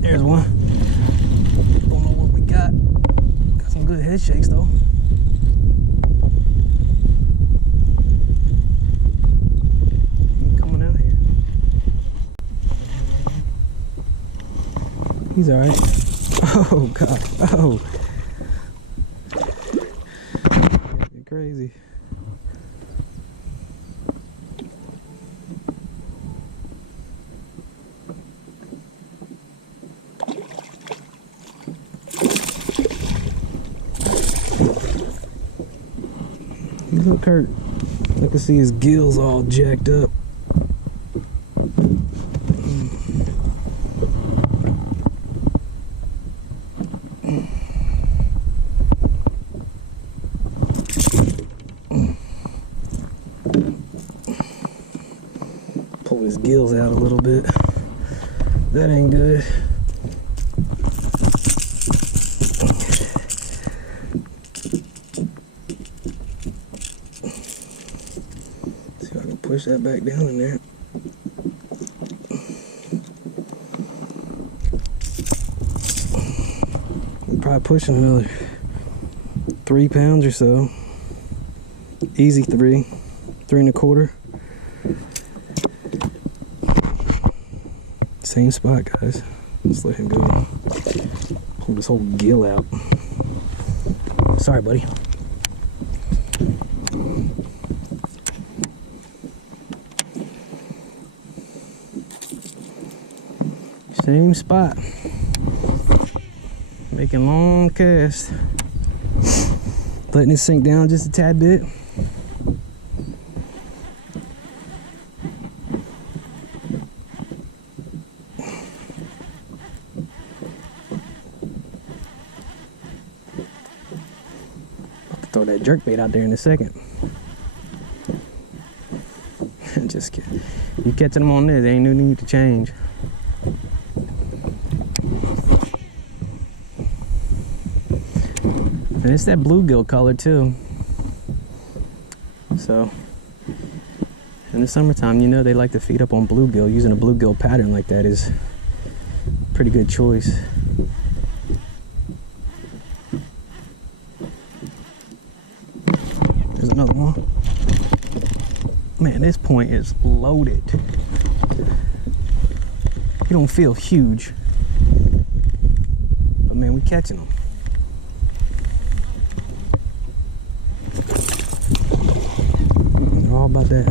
There's one. Don't know what we got. Got some good head shakes though. Coming out here. He's alright. Oh god. Oh. You're crazy. Look, Kurt. I can see his gills all jacked up. Pull his gills out a little bit. That ain't good. Push that back down in there. I'm probably pushing another 3 pounds or so. Easy 3, 3.25. Same spot, guys. Let's let him go. Pull this whole gill out. Sorry, buddy. Same spot. Making long casts. Letting it sink down just a tad bit. I'll throw that jerkbait out there in a second. Just kidding. You catching them on this, there ain't no need to change. And it's that bluegill color too. So in the summertime, you know they like to feed up on bluegill. Using a bluegill pattern like that is a pretty good choice. There's another one. Man, this point is loaded. You don't feel huge, but man, we catching them. All about that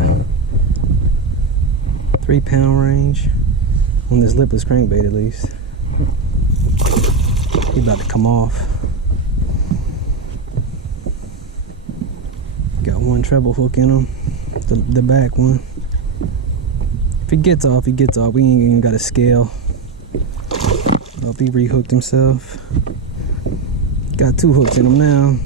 3-pound range on this lipless crankbait, at least. He's about to come off. Got one treble hook in him, the back one. If he gets off, he gets off. We ain't even got a scale. Oh, he rehooked himself. Got 2 hooks in him now.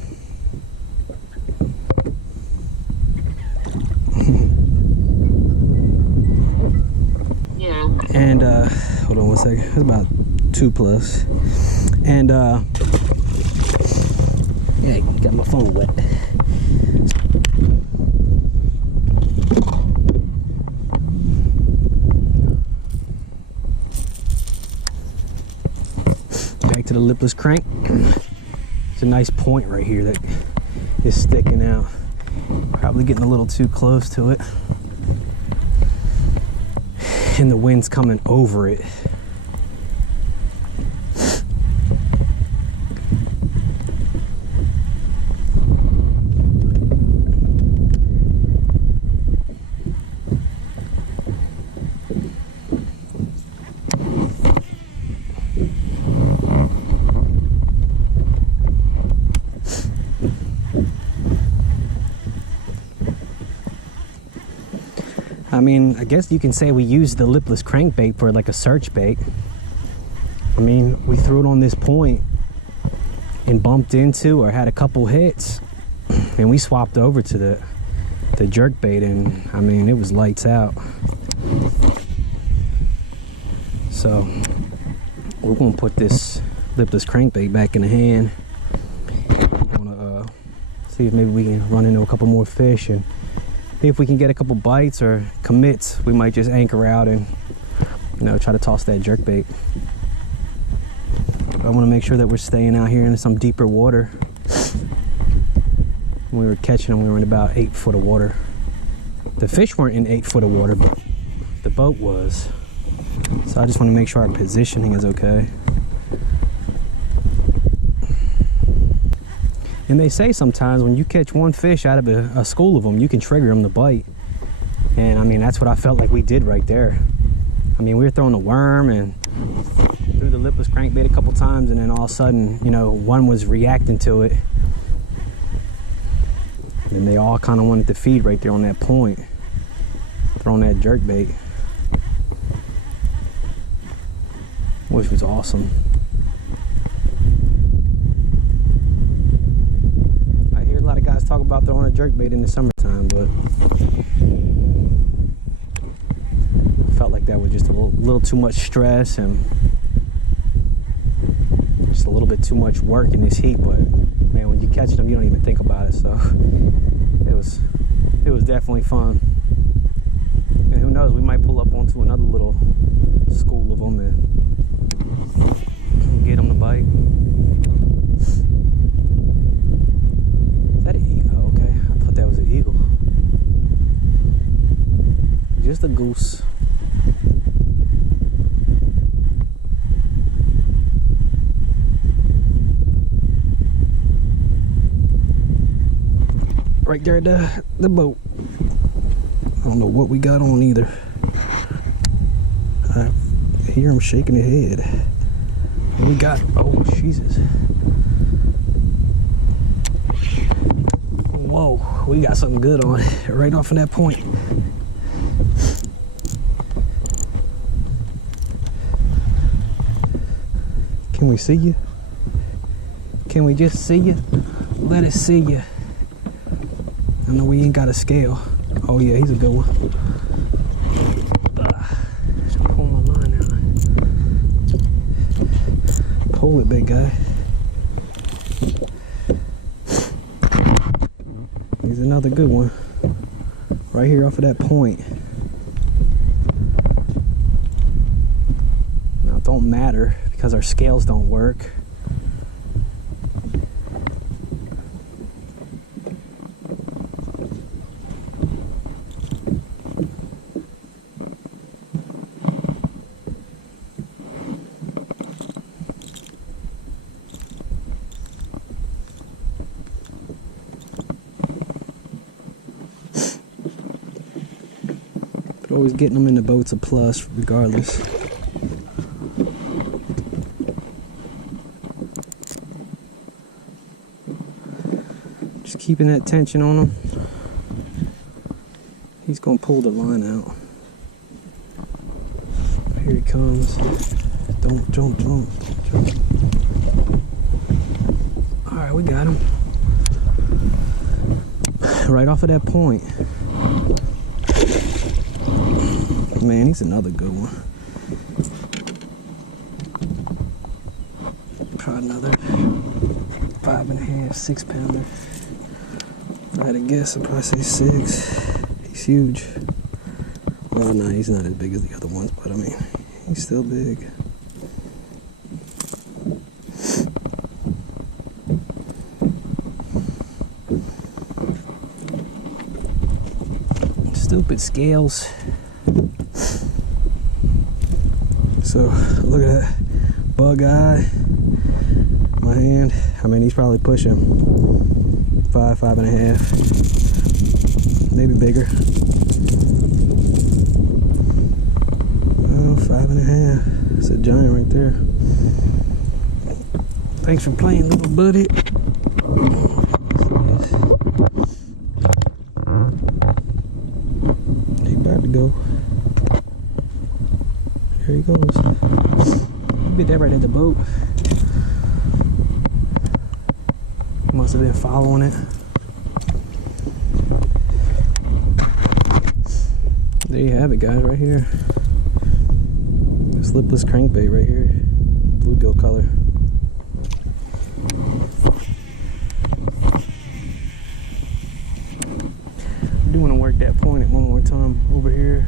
And hold on one second. It's about 2+. And yeah, got my phone wet. Back to the lipless crank. It's a nice point right here that is sticking out. Probably getting a little too close to it. And the wind's coming over it. I mean, I guess you can say we used the lipless crankbait for like a search bait. I mean, we threw it on this point and bumped into or had a couple hits, and we swapped over to the jerkbait, and I mean, it was lights out. So we're gonna put this lipless crankbait back in the hand. I'm gonna see if maybe we can run into a couple more fish, and if we can get a couple bites or commits, we might just anchor out and, you know, try to toss that jerkbait. I want to make sure that we're staying out here in some deeper water. When we were catching them, we were in about 8 foot of water. The fish weren't in 8 foot of water, but the boat was. So I just want to make sure our positioning is okay. And they say sometimes when you catch one fish out of a school of them, you can trigger them to bite. And I mean, that's what I felt like we did right there. I mean, we were throwing a worm and threw the lipless crankbait a couple times, and then all of a sudden, you know, one was reacting to it. And they all kind of wanted to feed right there on that point, throwing that jerkbait, which was awesome. I hear a lot of guys talk about throwing a jerkbait in the summertime, but I felt like that was just a little too much stress and just a little bit too much work in this heat. But man, when you catch them, you don't even think about it. So it was definitely fun. And who knows, we might pull up onto another little school of them and get them to bite. Is that an eagle? Oh, okay, I thought that was an eagle. Just a goose. Right there at the boat. I don't know what we got on either. I hear him shaking his head. What we got? Oh, Jesus. Whoa, we got something good on right off of that point. Can we see you? Can we just see you? Let us see you. I know we ain't got a scale. Oh yeah, he's a good one. I'm pulling my line out. Pull it, big guy. He's another good one. Right here off of that point. Now it don't matter because our scales don't work. Always getting them in the boat's a plus, regardless. Just keeping that tension on him. He's gonna pull the line out. Here he comes. Don't jump. All right, we got him. Right off of that point. Man, he's another good one. Probably another 5.5, 6 pounder. If I had to guess, I'd probably say 6. He's huge. Well, no, he's not as big as the other ones, but I mean, he's still big. Stupid scales. So look at that bug eye, my hand. I mean, he's probably pushing 5.5, maybe bigger. Oh, 5.5. It's a giant right there. Thanks for playing, little buddy. He about to go. bit that right at the boat. Must have been following it. There you have it, guys, right here. This lipless crankbait right here. Bluegill color. I do want to work that point one more time over here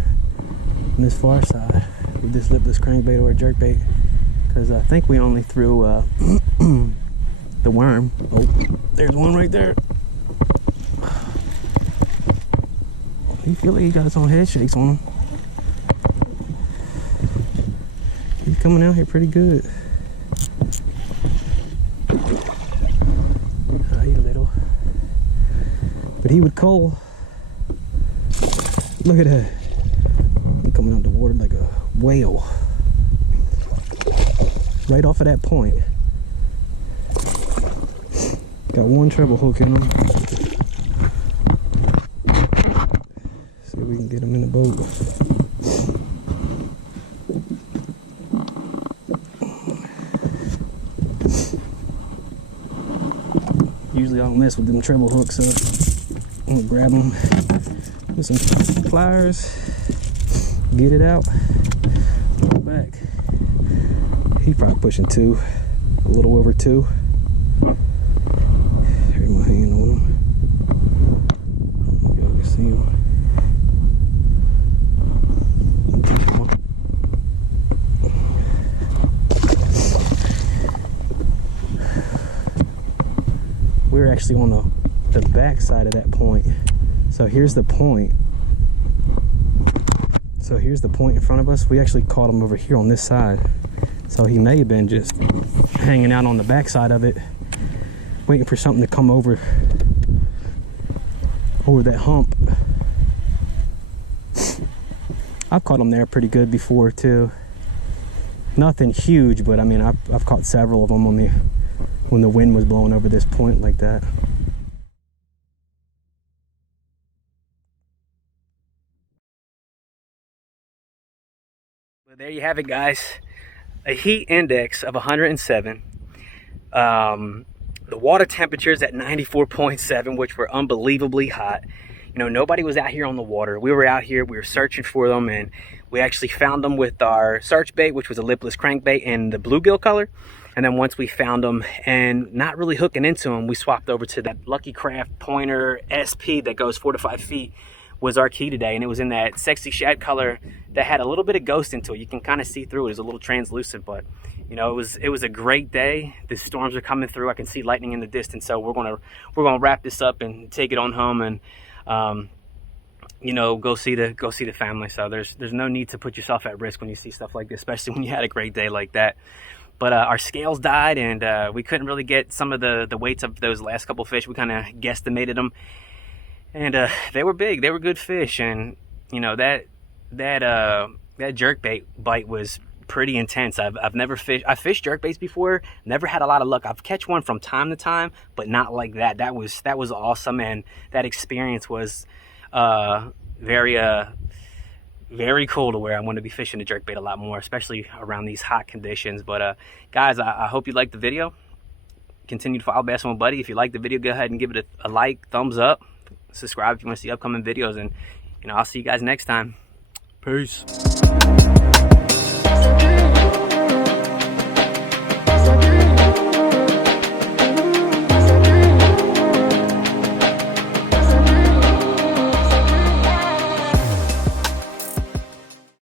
on this far side with this lipless crankbait or a jerkbait, because I think we only threw the worm. Oh, there's one right there. He feel like he got his own head shakes on him. He's coming out here pretty good. He little, but he would cull. Look at that. He coming out the water like a whale. Right off of that point. Got one treble hook in him. See if we can get him in the boat. Usually I don't mess with them treble hooks, so I'm gonna grab them with some pliers, get it out, pull it back. He's probably pushing 2, a little over 2. Here's my hand on him. I don't know if y'all can see him. We're actually on the back side of that point. So here's the point. So here's the point in front of us. We actually caught him over here on this side. So he may have been just hanging out on the back side of it, waiting for something to come over that hump. I've caught them there pretty good before too. Nothing huge, but I mean, I've caught several of them on when the wind was blowing over this point like that. Well, there you have it, guys. A heat index of 107. The water temperatures at 94.7, which were unbelievably hot. You know, nobody was out here on the water. We were out here, we were searching for them, and we actually found them with our search bait, which was a lipless crankbait in the bluegill color. And then once we found them and not really hooking into them, we swapped over to that Lucky Craft Pointer SP that goes 4 to 5 feet was our key today. And it was in that sexy shad color that had a little bit of ghost into it. You can kind of see through it. It was a little translucent, but you know, it was a great day. The storms are coming through. I can see lightning in the distance. So we're gonna wrap this up and take it on home and you know, go see the family. So there's no need to put yourself at risk when you see stuff like this, especially when you had a great day like that. But our scales died, and we couldn't really get some of the weights of those last couple fish. We kind of guesstimated them, and they were big. They were good fish, and you know that jerkbait bite was pretty intense. I've never fished. I fished jerkbaits before. Never had a lot of luck. I've catch one from time to time, but not like that. That was awesome, and that experience was very cool to where I want to be fishing the jerkbait a lot more, especially around these hot conditions. But guys, I hope you liked the video. Continue to follow Bass with Buddy. If you like the video, go ahead and give it a like, thumbs up, subscribe if you want to see upcoming videos, and you know, I'll see you guys next time. Peace.